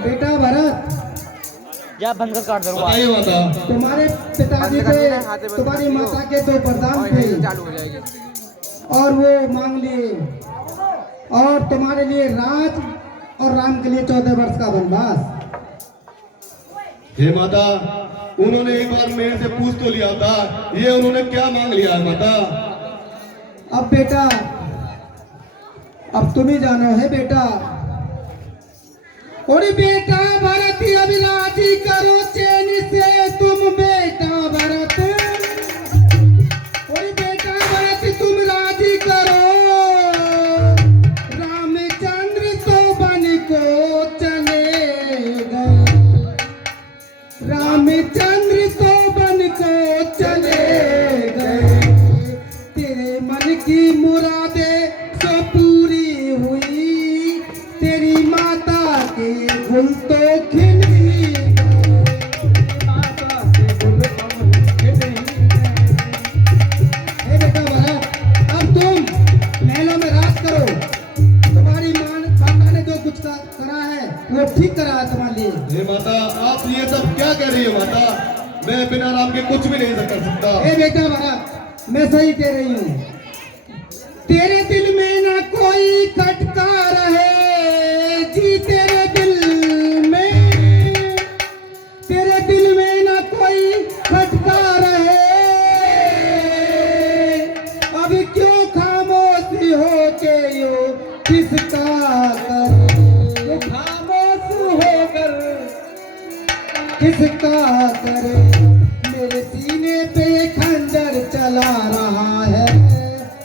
बेटा भरत, या बंद कर काट दो। बताइए माता। तुम्हारे पिताजी पे तुम्हारी माता के 2 वरदान थे चालू हो जाएगी। और वो मांग लिए, और तुम्हारे लिए राज और राम के लिए 14 वर्ष का वनवास। हे माता, उन्होंने एक बार मेरे से पूछ तो लिया था, ये उन्होंने क्या मांग लिया है माता? अब बेटा, अब तुम ही जानो है बेटा। और बेटा भरत अभिलाषी करो चैन से तुम बेटा भरत, और बेटा भरत तुम राजी करो, रामचंद्र तो बन को चले गए, रामचंद्र तो बन को चले गए, तेरे मन की मुरादें सब पूरी हुई, तेरी माता के गुल तो खिली, माता के गुल तो खिली। हे बेटा भरत, अब तुम महलों में राज करो। तुम्हारी माता ने जो कुछ करा है वो ठीक करा है तुम्हारे लिए। हे माता, आप ये सब क्या कह रही हो माता? मैं बिना राम के कुछ भी नहीं कर सकता। हे बेटा भरत, मैं सही कह रही हूँ। तेरे दिल में ना कोई खटका रहे जी, तेरे दिल में ना कोई खटका रहे, अब क्यों खामोश हो के यो किसका करे, खामोश होकर किसका करे, मेरे सीने पे खंजर चला रहा है।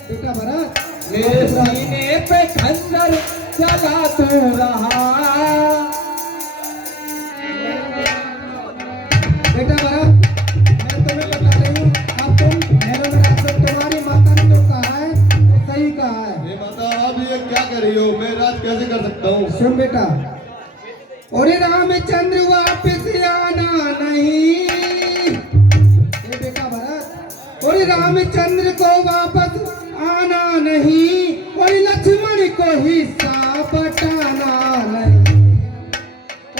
बेटा भरत, मेरे सीने पे खंजर चला तो रहा। बेटा भरत, मैं तुम्हें बता रही हूँ, अब तुम महलों में राज करो। तुम्हारी माता ने जो कहा है वो सही कहा है। हे माता, आप ये क्या कह रही हो? मैं राज कैसे कर सकता हूँ? सुन बेटा, और रामचंद्र वापस आना नहीं, ये बेटा भरत, और रामचंद्र को वापस आना नहीं, और लक्ष्मण को हिस्सा बटाना नहीं,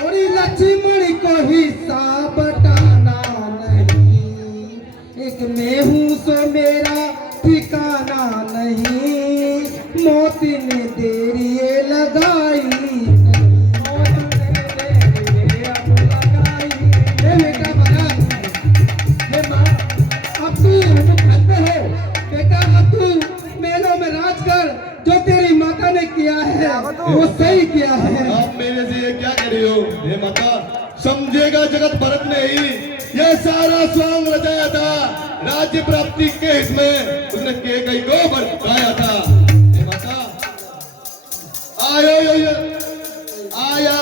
और लक्ष्मण को हिस्सा बटाना नहीं, एक मैं हूँ सो मेरा ठिकाना नहीं, मौत ने देरी ये लगाई नहीं, मौत ने देरी अब लगाई। हे बेटा भरत, हे माँ, अब तू मुखर हो बेटा, अब तू मेलों में राज कर। जो तेरी माता ने किया है वो सही किया है। आप मेरे से ये क्या कह रही हो? हे माता, समझेगा जगत भरत ने ही ये सारा स्वांग रचाया था, राज्य प्राप्ति के हित में उसने केकई को भड़काया था। हे माता, आया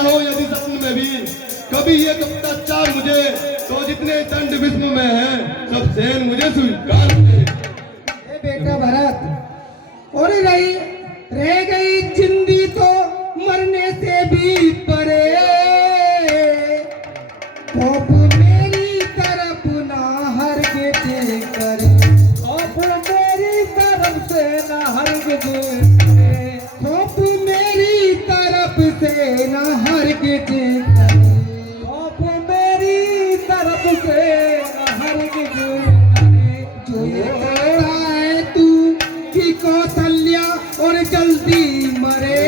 हो यदि सपन में भी कभी ये गुप्तचार मुझे, तो जितने चंड विष्णु में हैं सब सेन मुझे स्वीकार दे। बेटा भरत, और रह गई जिंदगी तो मरने से भी परे, खौफ मेरी तरफ ना हरगिज़ करे, खौफ मेरी तरफ से ना हरगिज़ करे, खौफ मेरी तरफ से ना हरगिज़ करे, खौफ मेरी तरफ से ना हरगिज़ करे, जो ये कहता है तू कि कौशल्या और जल्दी मरे,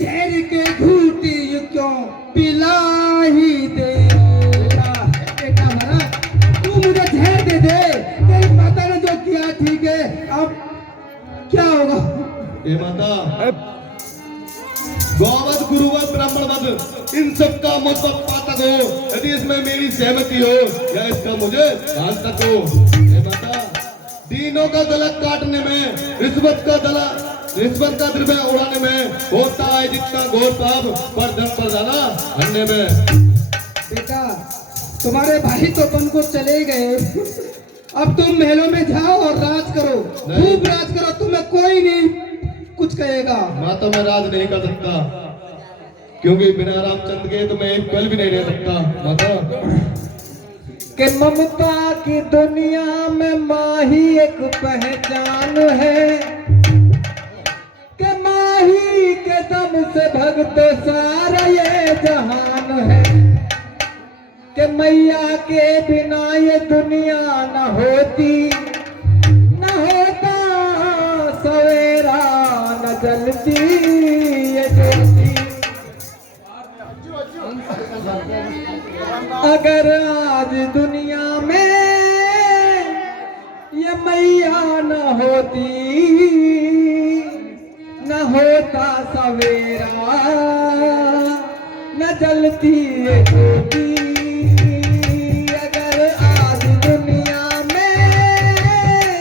जहर के घूंटी क्यों पिला ही दे। बेटा भरत, तू मुझे जहर दे दे, तेरी माता ने जो किया ठीक है, अब क्या होगा? हे माता, गौवध गुरुवध ब्राह्मणवध इन सब का मुझपर पातक हो, यदि इसमें मेरी सहमति हो या इसका मुझे ध्यान तक हो। हे माता, दीनों का गला काटने में, रिश्वत का द्रव्य उड़ाने में होता है जितना घोर पाप, पर धन पर जाना अन्य में। बेटा, तुम्हारे भाई तो बन को चले गए, अब तुम महलों में जाओ और राज करो, खूब राज करो, तुम्हें कोई नहीं कुछ कहेगा। माता, मैं राज नहीं कर सकता, क्योंकि बिना रामचंद्र के तो मैं एक पल भी नहीं रह सकता। माता, कि ममता की दुनिया में माँ ही एक पहचान है, कि माँ ही के तुमसे भक्त सारा ये जहान है कि मैया के बिना ये दुनिया न होती, न होता सवेरा, न जलती ये ज्योति। अगर आज दुनिया में ये मैया न होती, न होता सवेरा, न जलती ये ज्योति। अगर आज दुनिया में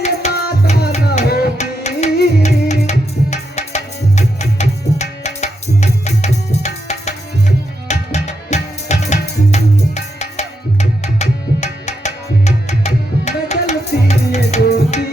ये माता न होती, न जलती ये ज्योति।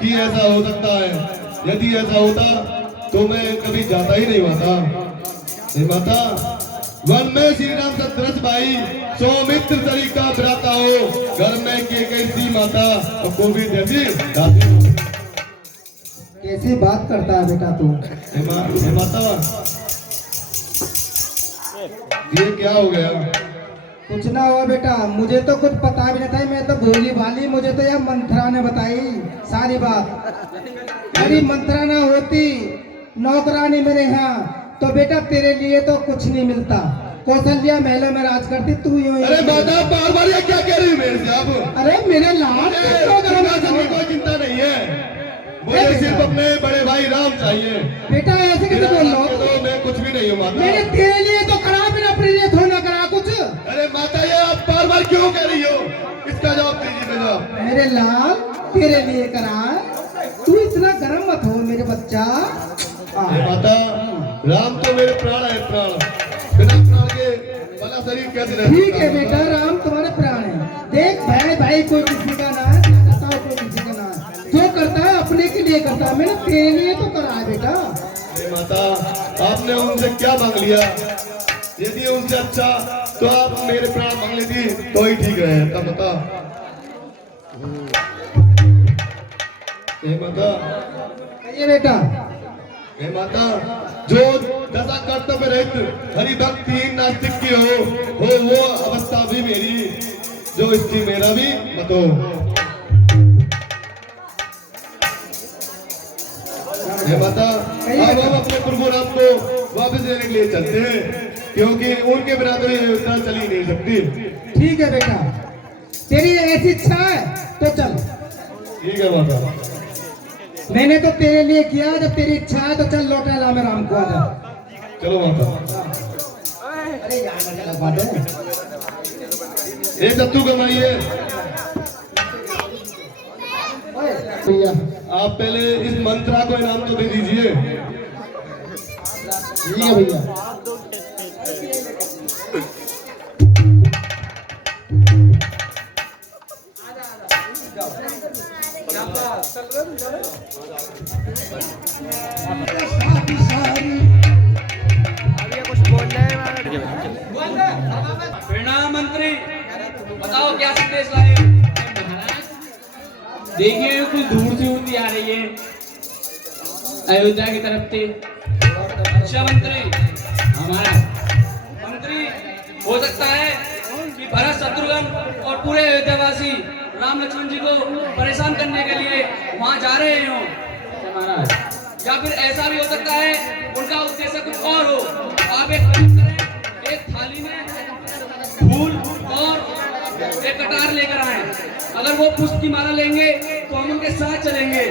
कि ऐसा हो सकता है। यदि ऐसा होता तो मैं कभी जाता ही नहीं होता। हे माता, वन में श्री राम सत्रस भाई सौमित्र तरीका बराता हो, घर में के कैसी माता और कोविड जैसी दादी। कैसी बात करता है बेटा तू? हे माता, ये क्या हो गया? कुछ ना हुआ बेटा, मुझे तो कुछ पता भी नहीं था। मैं तो भोली भाली, मुझे तो यह मंत्रा ने बताई सारी बात। अरे मंत्रा ना होती नौकरानी मेरे यहाँ तो बेटा तेरे लिए तो कुछ नहीं मिलता। कौशल्या महलों में राज करती, तू यूं ही। अरे माता, बार बार ये क्या कह रही है मेरे से आप? अरे मेरे लाड कोई चिंता नहीं है, मुझे सिर्फ अपने बड़े भाई राम चाहिए। बेटा ऐसे कैसे बोल रहा हो? तो मैं कुछ भी नहीं हूँ माता। मैंने तेरे लिए तो करा, फिर अपने लिए थोड़ा ना करा कुछ। अरे माता, ये आप बार बार क्यों कह रही हो? इसका जवाब दीजिए जनाब। मेरे लाल, तेरे लिए करा, तू इतना गर्म मत हो मेरे बच्चा। अरे माता, राम तो मेरे प्राण है, प्राण। बिना प्राण के भला शरीर कैसे रहता? ठीक है बेटा, राम तुम्हारे प्राण है। देख भाई भाई कोई किसी का ना है, बताओ कोई किसी का ना है। जो करता है अपने के लिए करता है, मैंने तेरे लिए तो करा है बेटा। माता, आपने उनसे क्या मांग लिया? यदि उनसे अच्छा तो आप मेरे प्राण मांग लेती तो ही ठीक रहे। तब बता। हे माता, ये बेटा, हे माता, जो दशा कर्तव्य रहित हरि भक्तिहीन नास्तिक की हो वो अवस्था भी मेरी, जो इसकी मेरा भी मत हो। हे माता, अब हम अपने प्रभु राम को वापस लेने के लिए चलते हैं, क्योंकि उनके बिना तो ये व्यवस्था चल ही नहीं सकती। ठीक है बेटा, तेरी ऐसी इच्छा है तो चल। ठीक है माता। मैंने तो तेरे लिए किया, जब तेरी इच्छा है तो चल लौटा ला में राम को आजा। चलो माता। अरे यार गलत बात है। ये सत्तू कमाइए। भैया आप पहले इस मंत्रा को इनाम तो दे दीजिए। ठीक है भैया। प्रणाम मंत्री, बताओ क्या संदेश लाए? देखिए कुछ दूर से उड़ती आ रही है अयोध्या की तरफ से। अच्छा मंत्री, हमारा मंत्री हो सकता है कि भरत शत्रुघ्न और पूरे अयोध्यावासी राम लक्ष्मण जी को परेशान करने के लिए वहां जा रहे हो, महाराज। या फिर ऐसा भी हो सकता है उनका उद्देश्य कुछ और हो। आप एक काम करें, एक थाली में फूल और एक कटार लेकर आए। अगर वो पुष्प की माला लेंगे तो हम उनके साथ चलेंगे,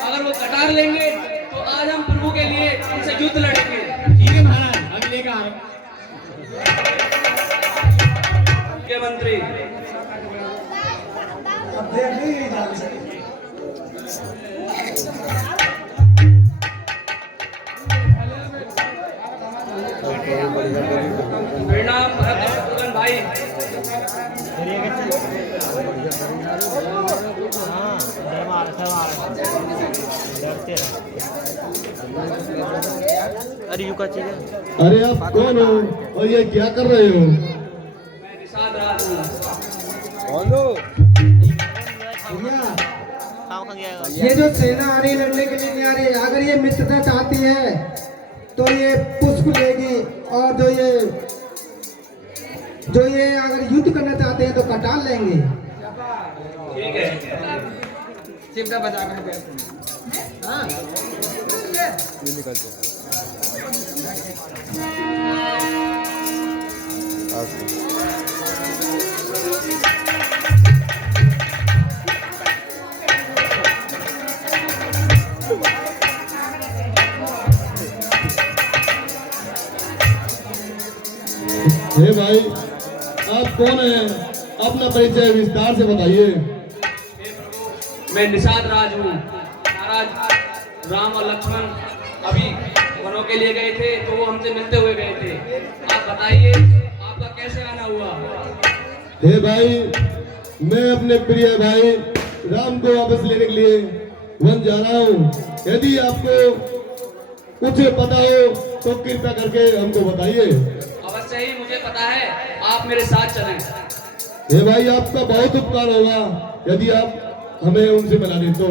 अगर वो कटार लेंगे तो आज हम प्रभु के लिए उनसे युद्ध लड़ेंगे। ठीक है महाराज, अभी लेकर आ रहे हैं। के मंत्री, प्रणाम भरत शत्रुघ्न भाई। अरे यू का चीज है। अरे आप कौन हो और ये क्या कर रहे हो? मैं निषाद राज हूँ। भैया, काम खा गया। ये जो सेना आ रही लड़ने के लिए नहीं आ रही, अगर ये मित्रता चाहती है तो ये पुष्प लेगी, और जो ये अगर युद्ध करना चाहते हैं तो कटार लेंगे। ठीक है, चिमटा बजा कर हाँ। हे भाई, आप कौन हैं? अपना परिचय विस्तार से बताइए। मैं निषाद राज हूँ। महाराज राम और लक्ष्मण अभी वनों के लिए गए थे तो वो हमसे मिलते हुए गए थे। आप बताइए आपका कैसे आना हुआ? हे भाई, मैं अपने प्रिय भाई राम को वापस लेने के लिए वन जा रहा हूँ। यदि आपको कुछ पता हो तो कृपया करके हमको बताइए। अवश्य ही मुझे पता है, आप मेरे साथ चलें। हे भाई, आपका बहुत उपकार होगा यदि आप हमें उनसे मिला दे तो।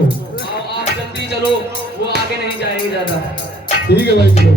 आओ आप जल्दी चलो, वो आगे नहीं जाएंगे ज्यादा। ठीक है भाई, चलो।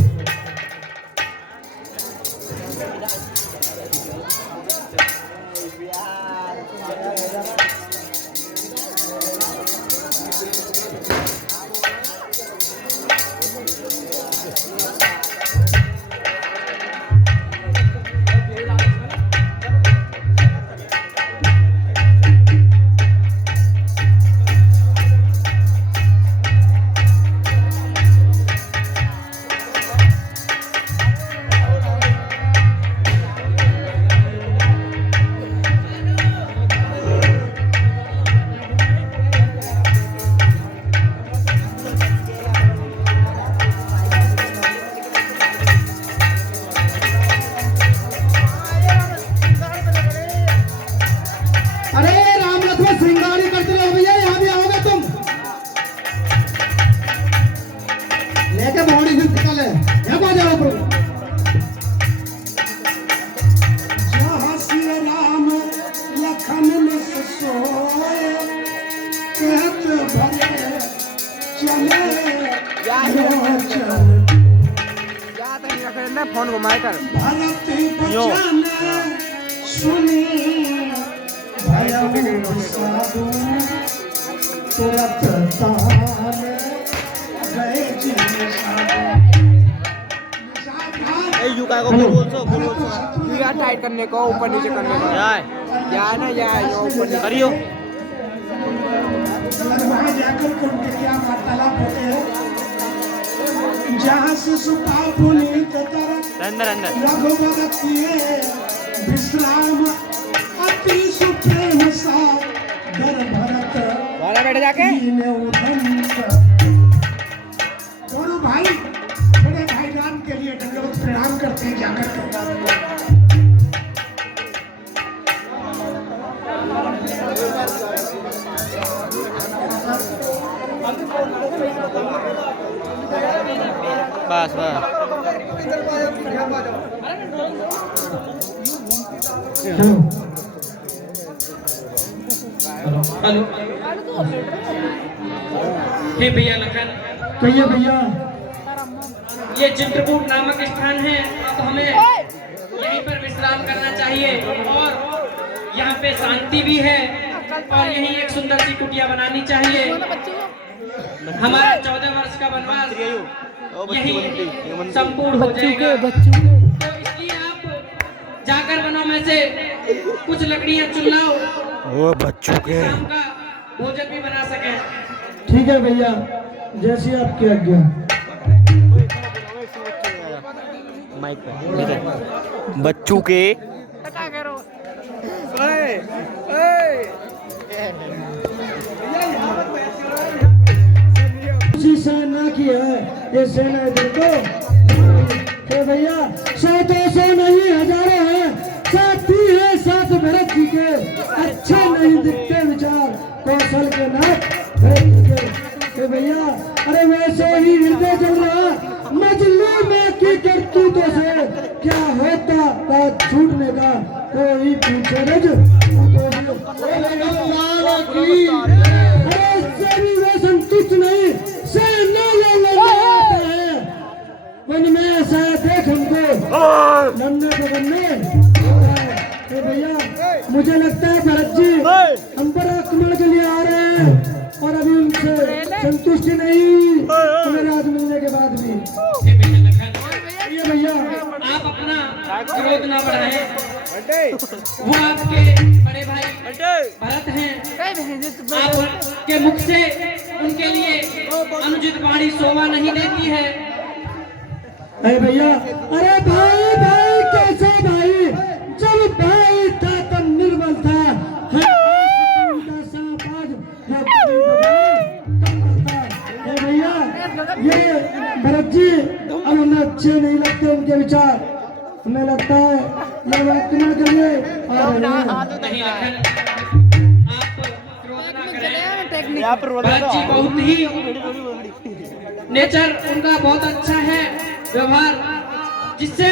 फोन घुमाए कर भरत यो। बचन सुनी भयउ साधु तुरत तान गए जिन साधु। ए युका को बोल सो पूरा टाइट करने को, ऊपर नीचे करने को। जाए या ना या यो ऊपर नीचे। करियो वहाँ जाकर के उनके क्या वार्तालाप होते हैं, जहाँ से सुपा पुनीत तरफ अंदर अंदर रघुवर किए विश्राम अति सुप्रेम सा दर भरत वाला बैठ जाके। कीने उदंत। दोनों भाई बड़े भाई राम के लिए दंडवत प्रणाम करते हैं जाकर के। बस बस हेलो हे भैया लखन, कहिए भैया। ये चित्रकूट नामक स्थान है, अब हमें यहीं पर विश्राम करना चाहिए और यहाँ पे शांति भी है और यहीं एक सुंदर सी कुटिया बनानी चाहिए। हमारा 14 वर्ष का वनवास यही संपूर्ण हो जाएगा। तो इसलिए आप जाकर वनों में से कुछ लकड़ियां चुन लाओ, वो बच्चों के शाम का भोजन भी बना सके। ठीक है भैया, जैसी आपकी आज्ञा। माइक पे इधर बच्चों के उसी सेना की है ये सेना इधर को। हे भैया, 100-200 नहीं हजारों है, साथी है साथ भरत जी के। अच्छे नहीं दिखते विचार कौशल के नाथ भरत के। हे भैया, अरे वैसे ही हृदय जल रहा मजलू में की करतूतों से क्या होता बात छूटने का, कोई पूछे रज अरे सभी वे संतुष्ट नहीं, सेना लड़ता है वन में ऐसा देख हमको लड़ने पकड़ने। तो भैया मुझे लगता है भरत जी हम पर आक्रमण के लिए आ रहे हैं और अभी उनसे संतुष्टि नहीं हमें राज मिलने के बाद भी। हे भैया लखन, ये भैया आप अपना क्रोध ना बढ़ाएं, वो आपके बड़े भाई भरत हैं। आपके मुख से उनके लिए अनुचित वाणी शोभा नहीं देती है। अरे भैया, अरे भाई भाई कैसा भाई, जब भाई था तब निर्बल था, उनका सांप आज है कभी बड़ा कम करता। अरे भैया, ये भरत जी अब हमें अच्छे नहीं लगते उनके विचार, हमें लगता है ये बात तुम्हें करिए आ रहे हैं। नहीं लखन, आप क्रोध ना करें। भरत जी बहुत ही नेचर उनका बहुत अच्छा है, व्यवहार जिससे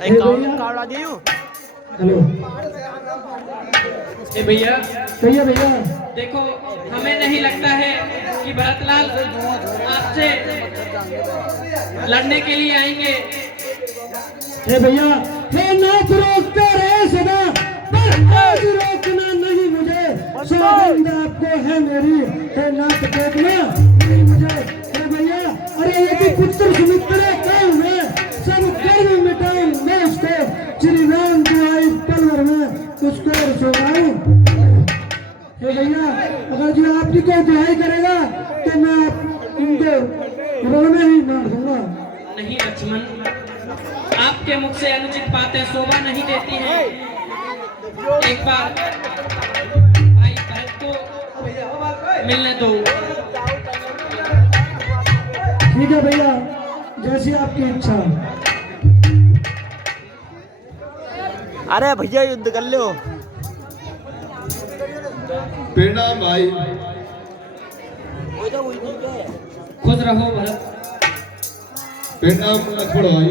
एक कार्ड आ दियो हेलो हे भैया कहिए भैया। देखो, हमें नहीं लगता है कि भरतलाल आपसे लड़ने के लिए आएंगे। हे भैया, हे नाथ रोकते रहे सदा, पर आज रोकना नहीं मुझे, सौगंध आपको है मेरी, हे नाथ रोकना नहीं मुझे। हे भैया, अरे यदि पुत्र सुमित्रा कहे हुए सब कर्म मिटाऊं मैं उसको, श्री राम को आई पलवर में उसको सुनाऊं। हे भैया, अगर जो आपकी कोई दुहाई करेगा तो मैं उनको रण में ही मार दूंगा। नहीं लक्ष्मण, आपके मुख से अनुचित बातें शोभा नहीं देती हैं। एक बार भाई भरत को मिलने दो। ठीक है भैया, जैसी आपकी इच्छा। अरे भैया युद्ध कर लो प्रणाम भाई। खुश रहो भरत। प्रणाम लक्ष्मण भाई।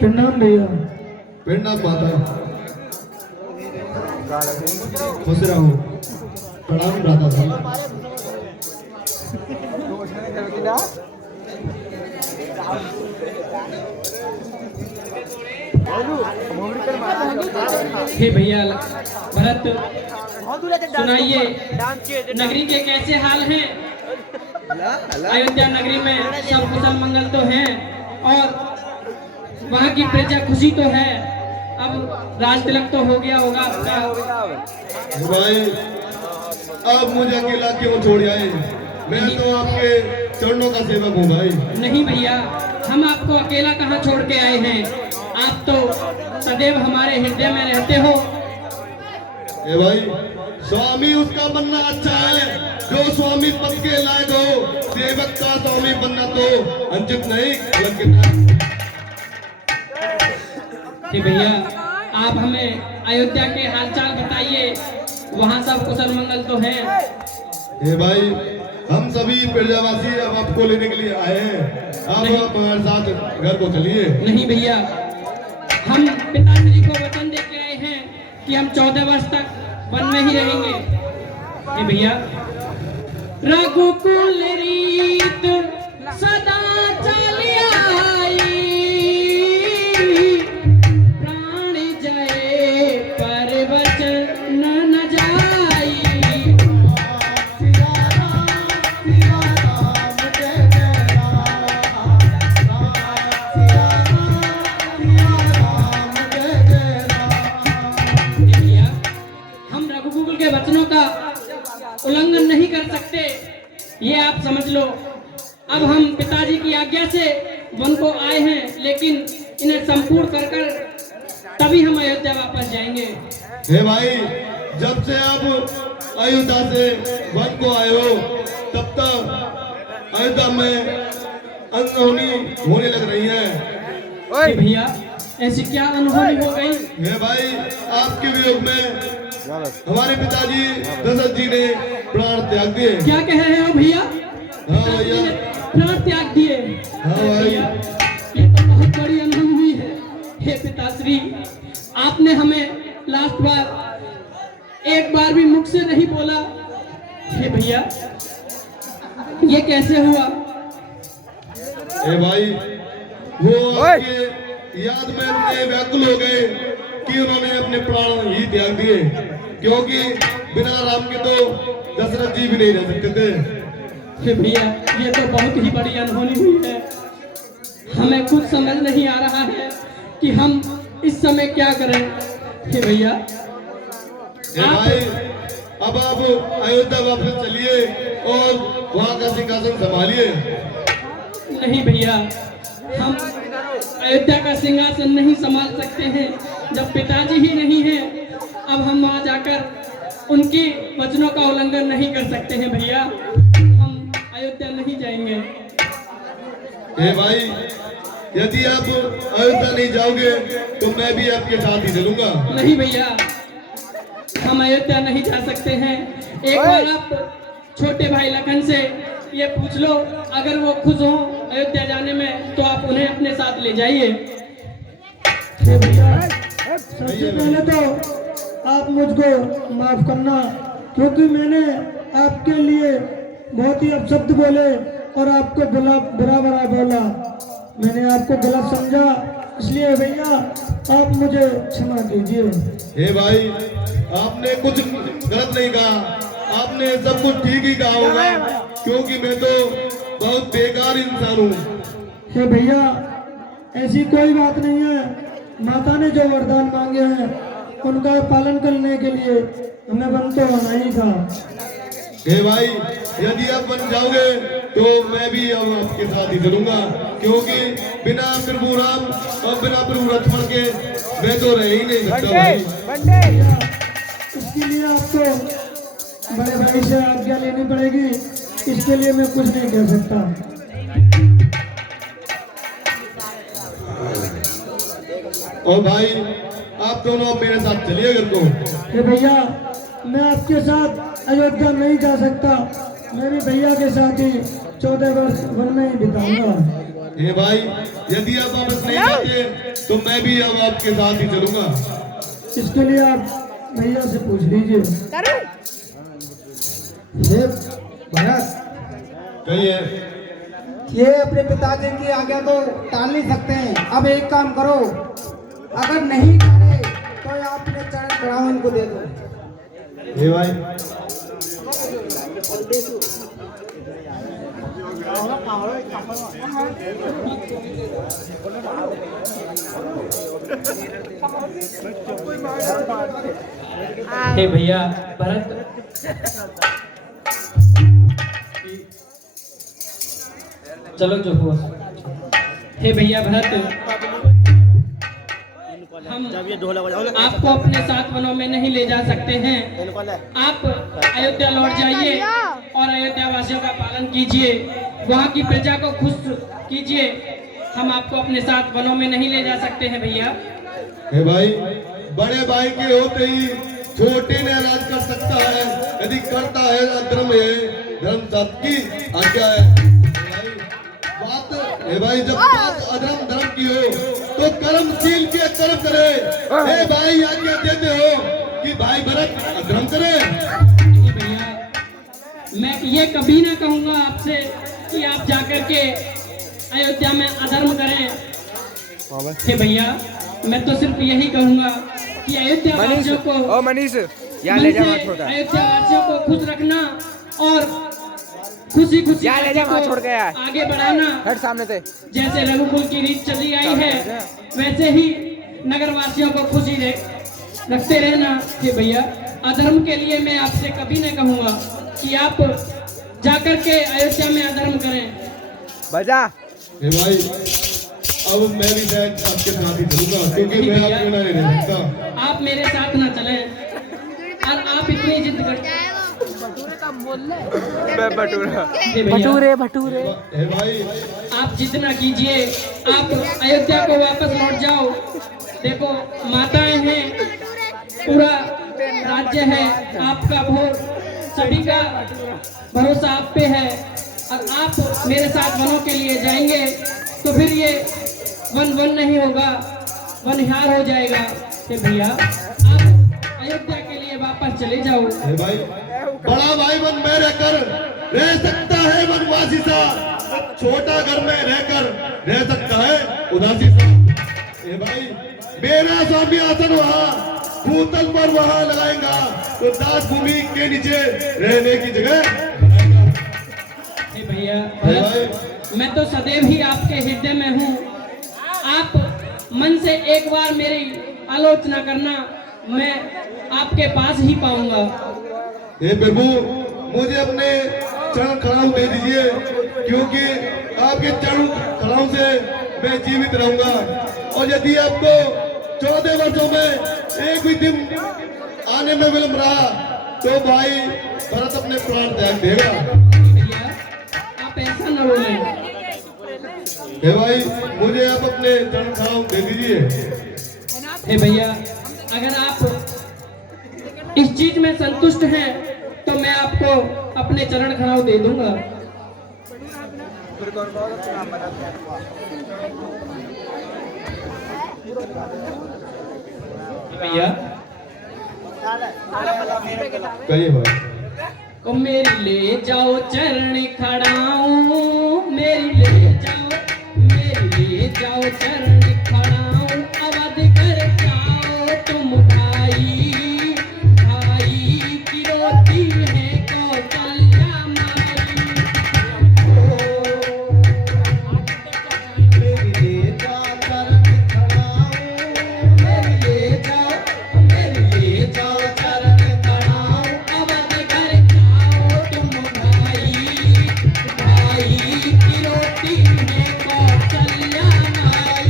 प्रणाम भैया। प्रणाम माता। खुश रहो। प्रणाम भ्राता साहब। हे भैया भरत, सुनाइए नगरी के कैसे हाल हैं? अयोध्या नगरी में सब कुशल मंगल तो हैं और वहाँ की प्रजा खुशी तो है। अब राज तिलक तो हो गया होगा आपका। भाई अब मुझे अकेला क्यों छोड़ आए? मैं तो आपके चरणों का सेवक हूँ भाई। नहीं भैया, हम आपको अकेला कहाँ छोड़ के आए हैं। आप तो सदैव हमारे हृदय में रहते हो। ए भाई, स्वामी उसका बनना अच्छा है जो स्वामी पद के लायक हो। सेवक का स्वामी बनना तो अंकित नहीं लंकित कि भैया आप हमें अयोध्या के हालचाल बताइए, वहाँ सब कुशल मंगल तो है। ए भाई, हम सभी प्रजावासी अब आपको लेने के लिए आए हैं। आप हमारे साथ घर को चलिए। नहीं भैया, हम पिताश्री को वचन दे के आए हैं कि हम 14 वर्ष तक वन में ही रहेंगे। ये भैया, रघुकुल रीत सदा चली आई, प्राण जाए पर वचन न जाई। रघुकुल के वचनों का उल्लंघन नहीं कर सकते, ये आप समझ लो। अब हम पिताजी की आज्ञा से वन को आए हैं, लेकिन इन्हें संपूर्ण कर तभी हम अयोध्या वापस जाएंगे। हे भाई, जब से आप अयोध्या से वन को आए हो तब तक अयोध्या में अनहोनी होने लग रही है। भैया ऐसी क्या अनहोनी हो गई? हे भाई, आपके वियोग में हमारे पिताजी दशरथ जी ने प्राण त्याग दिए। क्या कह रहे हो भैया? हाँ भैया, प्राण त्याग दिए? हाँ भाई, ये तो बहुत बड़ी अनहोनी हुई है। हे पिताश्री, आपने हमें लास्ट बार एक बार भी मुख से नहीं बोला। हे भैया, ये कैसे हुआ? हे भाई, वो आपके याद में इतने व्याकुल हो गए कि उन्होंने अपने प्राण ही त्याग दिए, क्योंकि बिना राम के तो दशरथ जी भी नहीं रह सकते थे। हे भैया, ये तो बहुत ही बड़ी अनहोनी हुई है। हमें कुछ समझ नहीं आ रहा है कि हम इस समय क्या करें। हे भैया, हे भाई, अब आप अयोध्या वापस चलिए और वहाँ का सिंहासन संभालिए। नहीं भैया, हम अयोध्या का सिंहासन नहीं संभाल सकते हैं जब पिताजी ही नहीं हैं। अब हम वहाँ जाकर उनके वचनों का उल्लंघन नहीं कर सकते हैं भैया। हम अयोध्या नहीं जाएंगे। हे भाई, यदि आप अयोध्या नहीं जाओगे तो मैं भी आपके साथ ही चलूंगा। नहीं भैया, हम अयोध्या नहीं जा सकते हैं। एक बार आप छोटे भाई लखन से ये पूछ लो, अगर वो खुश हो अयोध्या जाने में तो आप उन्हें अपने साथ ले जाइए। सबसे पहले तो आप मुझको माफ करना, क्योंकि मैंने आपके लिए बहुत ही अपशब्द बोले और आपको बुरा भरा बोला। मैंने आपको गलत समझा, इसलिए भैया आप मुझे क्षमा कीजिए। हे भाई, आपने कुछ गलत नहीं कहा, आपने सब कुछ ठीक ही कहा होगा, क्योंकि मैं तो बहुत बेकार इंसान हूँ। हे भैया, ऐसी कोई बात नहीं है। माता ने जो वरदान मांगे हैं उनका पालन करने के लिए हमें वन तो होना ही था। हे भाई, यदि आप बन जाओगे तो मैं भी अब आपके साथ ही चलूंगा, क्योंकि बिना प्रभु राम और बिना प्रभु लक्ष्मण के मैं तो रह ही नहीं सकता भाई। इसके लिए आपको बड़े भाई से आज्ञा लेनी पड़ेगी, इसके लिए मैं कुछ नहीं कह सकता। और भाई, आप दोनों मेरे साथ चलिए घर को। हे भैया, मैं आपके साथ अयोध्या नहीं जा सकता। मैं भी भैया के साथ ही 14 वर्ष वन में ही बिताऊंगा। हे भाई, यदि आप वापस नहीं जाते तो मैं भी अब आपके साथ ही चलूंगा। इसके लिए आप भैया से पूछ लीजिए। भरत, कहिए। ये अपने पिताजी की आज्ञा को टाल नहीं सकते हैं। अब एक काम करो, अगर नहीं टाले तो ये अपने चरण कड़ाऊ इनको दे दो। ये भाई हे भैया भरत, चलो जो हुआ। हे भैया भरत, हम आपको अपने साथ वनों में नहीं ले जा सकते हैं। आप अयोध्या लौट जाइए और अयोध्या वासियों का पालन कीजिए, वहाँ की प्रजा को खुश कीजिए। हम आपको अपने साथ वनों में नहीं ले जा सकते हैं भैया। हे भाई, बड़े भाई के होते ही छोटे ने राज कर सकता है, यदि करता है अधर्म है, धर्म सबकी आज्ञा है। हे भाई, जब बात अधर्म धर्म की हो तो कर्मशील के कर्म करे। हे भाई, आज्ञा देते हो कि भाई भरत अधर्म करे? नहीं भैया, मैं ये कभी ना कहूँगा आपसे कि आप जाकर के अयोध्या में अधर्म करें। हे भैया, मैं तो सिर्फ यही कहूँगा कि अयोध्या वासियों को ओ मनीष यहाँ ले जा, वहाँ छोड़ दे। अयोध्या वासियों को खुश रखना और खुशी खुशी यहाँ ले जा, वहाँ छोड़ गया है। आगे बढ़ाना। हट सामने से। जैसे रघुकुल की रीत चली आई है, वैसे ही नगर वासियों को खुशी रखते रहना। कि भैया, अधर्म के लिए मैं आपसे कभी नहीं कहूँगा कि आप जाकर के अयोध्या में अधर्म करें। बजा। हे भाई, अब मैं भी शायद आपके साथ ही चलूंगा, क्योंकि मैं आपको नहीं रह सकता। आप मेरे साथ ना चलें और आप इतनी जिद करते हैं। भटूरे भटूरे। हे भाई, आप जिद ना कीजिए, आप अयोध्या को वापस लौट जाओ। देखो, माताएं हैं, पूरा राज्य है, आपका भोर सभी का भरोसा आप पे है। और आप मेरे साथ वनों के लिए जाएंगे तो फिर ये वन वन नहीं होगा, वनहार हो जाएगा। तो भैया, आप अयोध्या के लिए वापस चले जाओ। हे भाई, बड़ा भाई वन में रहकर रह सकता है वनवासी सा, छोटा घर में रहकर रह सकता है उदासी सा। हे भाई, मेरा स्वामी आसन वहाँ भूतल पर वहाँ लगाएगा तो दास भूमि के नीचे रहने की जगह बनाएगा। हे भैया, मैं तो सदैव ही आपके हृदय में हूँ। आप मन से एक बार मेरी आलोचना करना, मैं आपके पास ही पाऊंगा। हे प्रभु, मुझे अपने चरण खड़ाऊ दे दीजिए, क्योंकि आपके चरण खड़ाऊ से मैं जीवित रहूंगा। और यदि आपको 14 वर्षों में एक भी दिन आने में विलम्ब रहा तो भाई भरत अपने प्राण त्याग देगा। भैया, आप ऐसा न बोलें। हे भाई, मुझे आप अपने चरण खड़ाऊ दे दीजिए। हे भैया, अगर आप इस चीज में संतुष्ट हैं तो मैं आपको अपने चरण खड़ाऊ दे दूंगा। भैया, कहिए भाई। को मेरी ले जाओ चरण खड़ाऊं, मेरी ले जाओ चरण खड़ाऊं, अवध कर जाओ तुम भाई, भाई की रोटी है कौशल्या माई। मेरी ले जाओ चरण खड़ाऊं, मेरी ले जाओ चरण खड़ाऊं, अवध कर जाओ तुम भाई, भाई की रोटी है कौशल्या माई।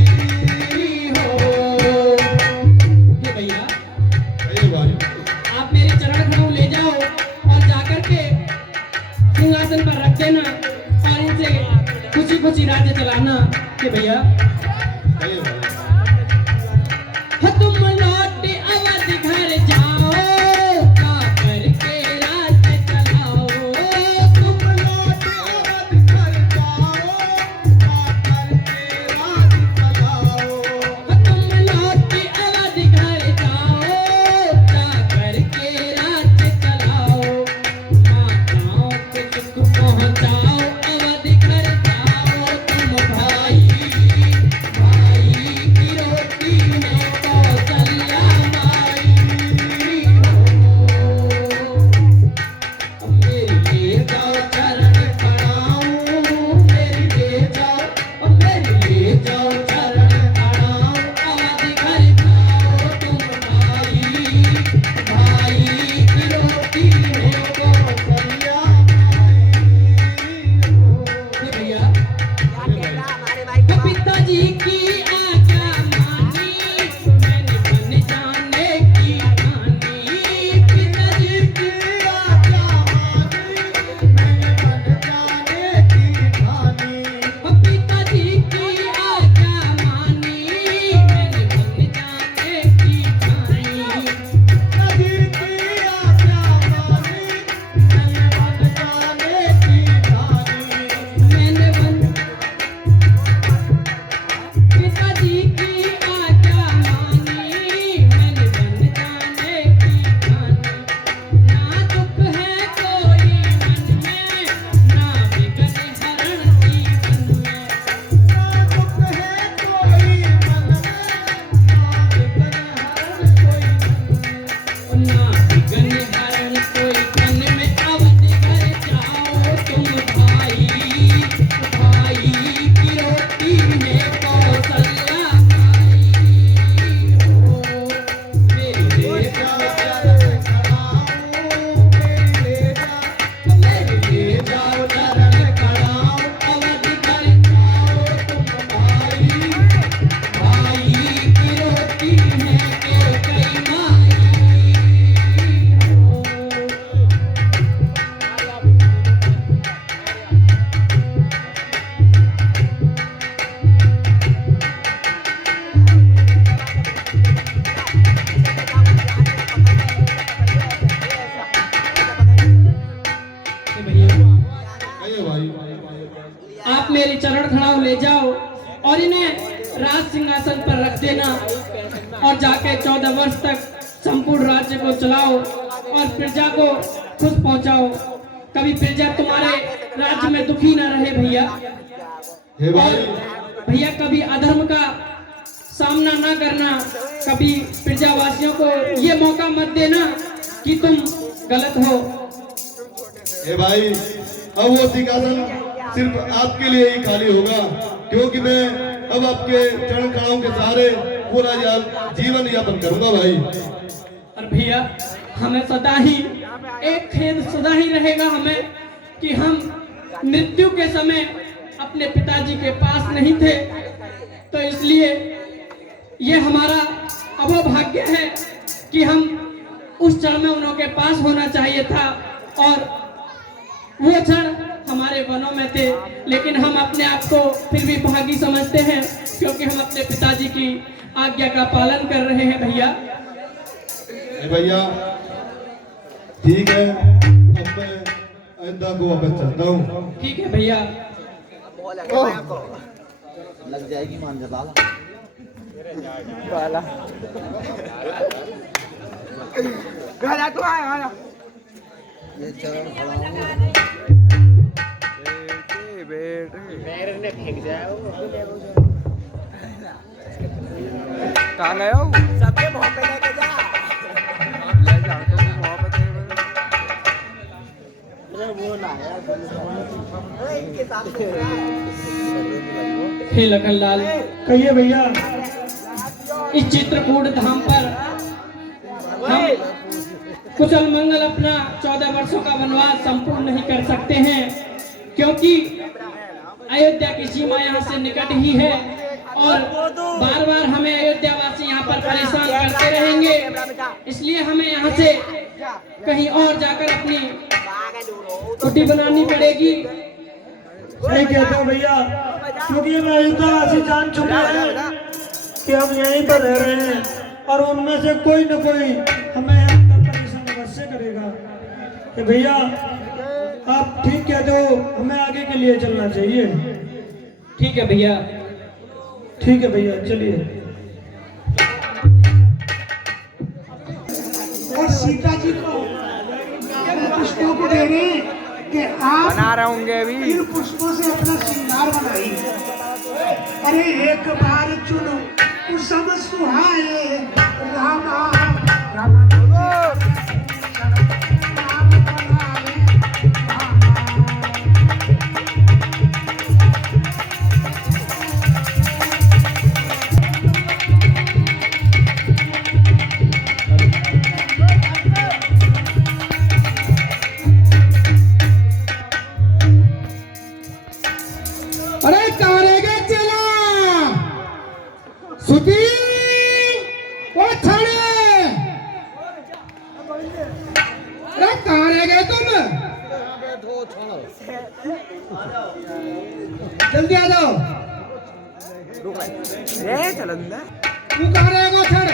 राज सिंहासन पर रख देना और जाके 14 वर्ष तक संपूर्ण राज्य को चलाओ और प्रजा को खुश पहुंचाओ। कभी प्रजा तुम्हारे राज्य में दुखी ना रहे भैया। हे भाई, और भैया कभी अधर्म का सामना ना करना, कभी प्रजावासियों को ये मौका मत देना कि तुम गलत हो। हे भाई, अब वो सिंहासन सिर्फ आपके लिए ही खाली होगा, क्योंकि मैं अब आपके चरण कड़ाओं के सहारे पूरा जीवन यापन करूंगा भाई। और भैया हमें सदा ही एक खेद सदा ही रहेगा हमें कि हम मृत्यु के समय अपने पिताजी के पास नहीं थे, तो इसलिए ये हमारा अभोभाग्य है कि हम उस क्षण में उनके पास होना चाहिए था और वो क्षण हमारे वनों में थे। लेकिन हम अपने आप को फिर भी भागी समझते हैं क्योंकि हम अपने पिताजी की आज्ञा का पालन कर रहे हैं भैया। भैया ठीक है, अब मैं अयोध्या को वापस चलता हूँ। ठीक है भैया। लग जाएगी मान जा कहाँ गए हो? सबके मुँह पे लेके जा। ले जाओ तो मुँह पे हे लखनलाल, कहिए भैया। इस चित्रकूट धाम पर हम कुशल मंगल अपना 14 वर्षों का वनवास संपूर्ण नहीं कर सकते हैं क्योंकि अयोध्या की सीमा यहाँ से निकट ही है और बार बार हमें अयोध्या वासी यहाँ पर परेशान करते रहेंगे। इसलिए हमें यहाँ से कहीं और जाकर अपनी कुटी बनानी पड़ेगी। सही कहते हो भैया, क्योंकि हम अयोध्या वासी जान चुके हैं कि हम यहीं पर रह रहे हैं और उनमें से कोई न कोई हमें यहाँ पर परेशान अवश्य करेगा। कि भैया आप ठीक कहते हो, हमें आगे के लिए चलना चाहिए। ठीक है भैया। ठीक है भैया, चलिए। और सीता जी को पुष्पों को दे रहे हैं कि आप बना रहे होंगे अभी। इन पुष्पों से अपना श्रृंगार बनाइए। अरे एक बार चुनो कुसुम सुहाए रामा रामा अरे कारेगे चला सुधी वो छड़े। अरे कारेगे तुम, जल्दी आ जाओ। तू कारेगो छड़।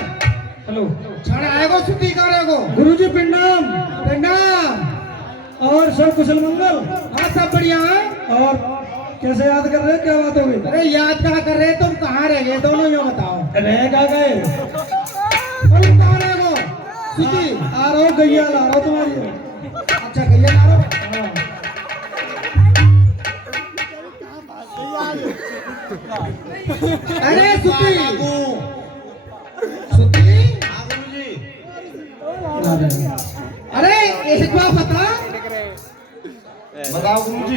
हेलो। छड़ आएगो सुधी कारेगो। गुरुजी पिंडम पिंडा और सब कुशल मंगल। हाँ सब बढ़िया है। और कैसे याद कर रहे हैं, क्या बात हो गई? अरे याद कहाँ कर रहे, तुम कहाँ रह गए दोनों, यो बताओ। रह कहाँ गए? तुम कहाँ रह गो सुधी? आ रहा हूँ, गैया ला रहा हूँ तुम्हारी। अच्छा गैया ला रहा हो। अरे सुधी सुधी, अरे एक बात बता। बताओ गुरुजी।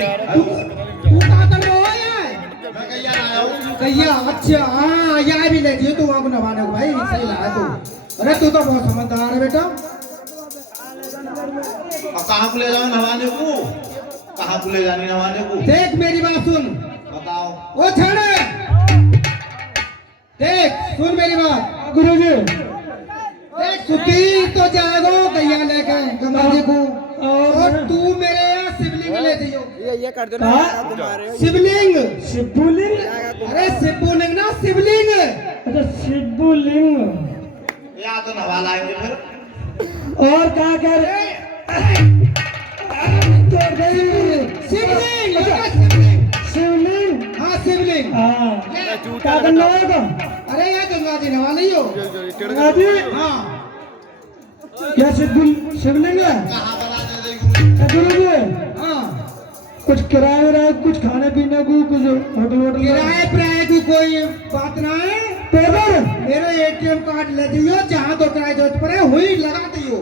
तू कहाँ कर रहे हो यार? मैं गैया लाया हूँ। गैया, अच्छा हाँ, यहाँ भी ले जियो तू वहाँ को नवाने को भाई, सही लाया तू। अरे तू तो बहुत समझदार है बेटा। अब कहाँ को ले जाओ नहाने को? कहाँ को ले जानी नहाने को? देख मेरी बात सुन। बताओ। वो छड़े, देख सुन मेरी बात। गुरुजी देख सुधी तो जाएगो गैया लेके गंगा जी को, और तू मेरे यहाँ शिवलिंग ले जियो। ये कर दो ना तुम्हारे। शिवलिंग, शिवलिंग। अरे शिवलिंग ना शिवलिंग। अच्छा शिवलिंग। या तो नहा लाएंगे फिर। और क्या कह रहे? शिवलिंग, शिवलिंग। शिवलिंग। हाँ शिवलिंग। हाँ क्या करना है तो अरे यार गंगा जी नहा लियो। गंगा जी हाँ क्या शिवलिंग है कहाँ बना दे रही क्या गुरु हाँ कुछ किराए विराए कुछ खाने पीने को कुछ होटल वोटल किराए प्राय की कोई बात ना है। पेपर मेरे एटीएम कार्ड ले दियो, जहाँ तो किराए जरूरत पड़े हुई लगा दियो।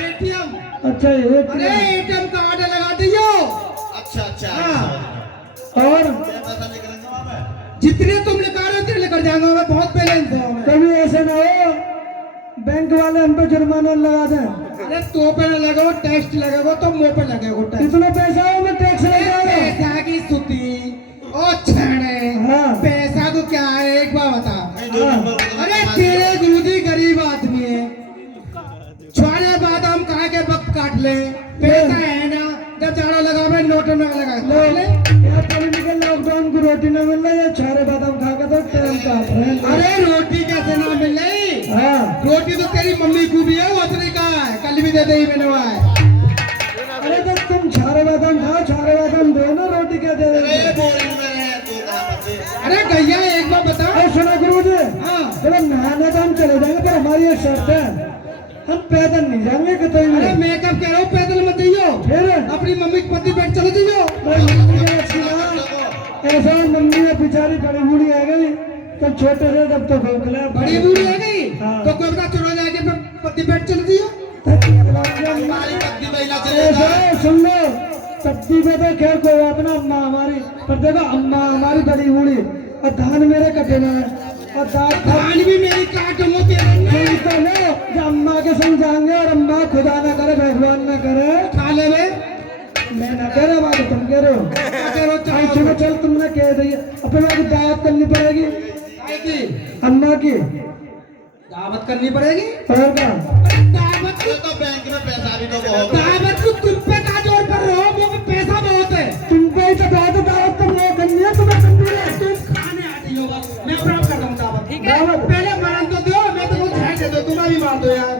एटीएम, अच्छा ये अरे एटीएम कार्ड लगा दियो। अच्छा अच्छा हाँ। और पैसा निकलेंगे वहाँ पे जितने तुम लेकर रहे हो उतने लेकर जाऊंगा मैं, बहुत बैलेंस है हमें। कभी ऐसे ना हो बैंक वाले हम पे जुर्माना लगा दें। अरे तो पे न लगाओ, टैक्स लगाओ तो मुंह पे लगेगा टैक्स। इतना पैसा है मैं टैक्स लगाऊंगा पैसा की सुती ओ छेड़े, हाँ। पैसा तो क्या है एक बार बता। नहीं, 2 नंबर को तो अरे मैं तेरे गुरुजी गरीब आदमी है, छोड़े बादाम खा के वक्त काट ले, पैसा है ना, जब जाड़ा लगा मैं नोट में लगा ले। यार पॉलिटिकल लॉकडाउन को रोटी न मिल रही है छारे बादाम खा के तो टाइम काट रहे हैं। अरे रोटी कैसे ना मिल रही, हाँ रोटी तो तेरी मम्मी को भी है, वो उतनी का है, कल भी दे दे मैंने हुआ है। अरे तो तुम छारे बादाम खाओ, छारे बादाम दो ना, रोटी क्या दे रहे अरे बोरिंग में रहे तो कहाँ बचे अरे भैया एक बार बता। हो? सुनो गुरु जी हाँ चलो नहाने तो हम चले जाएंगे पर हमारी ये शर्त है हम पैदल नहीं जाएंगे कतई अरे में। मेकअप कह रहा हूँ, पैदल मत जाइयो, फिर अपनी मम्मी के पति पेट चले जाइयो। भाई मम्मी ने अच्छी ना ऐसा मम्मी ने बेचारी बड़ी बूढ़ी आ गई तो छोटे से जब तो भोंकले बड़ी बूढ़ी आ गई हाँ। तो कोई बता चुरा जाके पति पेट चले जाइयो। हमारी पत्नी महिला चले ऐसा जाए है, सुन लो सब्जी में तो खैर कोई बात ना अम्मा हमारी पर देखो अम्मा हमारी बड़ी बूढ़ी और धान मेरे कटे में है और धान भी मेरी काटूंगा तेरे में। तो लो जो अम्मा के संग जाएंगे और अम्मा खुदा ना करे भगवान ना करे खा ले बे, मैं ना कह रहा बात तुम कह रहे हो क्या कह रहे हो, चाहे चलो चल तुमने कह दी अपने को दावत करनी पड़ेगी की अम्मा की दावत करनी पड़ेगी। और क्या दावत ये तो बैंक में पैसा भी तो बहुत है। दावत को तुम पे का जोर पर रहो, वो पे पैसा बहुत है। तुम पे ही तो दावत दावत तो मैं करनी है तुम्हें करनी है तुम खाने आती हो बस, मैं प्राप्त करता हूँ दावत। ठीक है दावत। पहले मरण तो दो, मैं तो कुछ है दे दो, तुम्हें भी मार दो यार।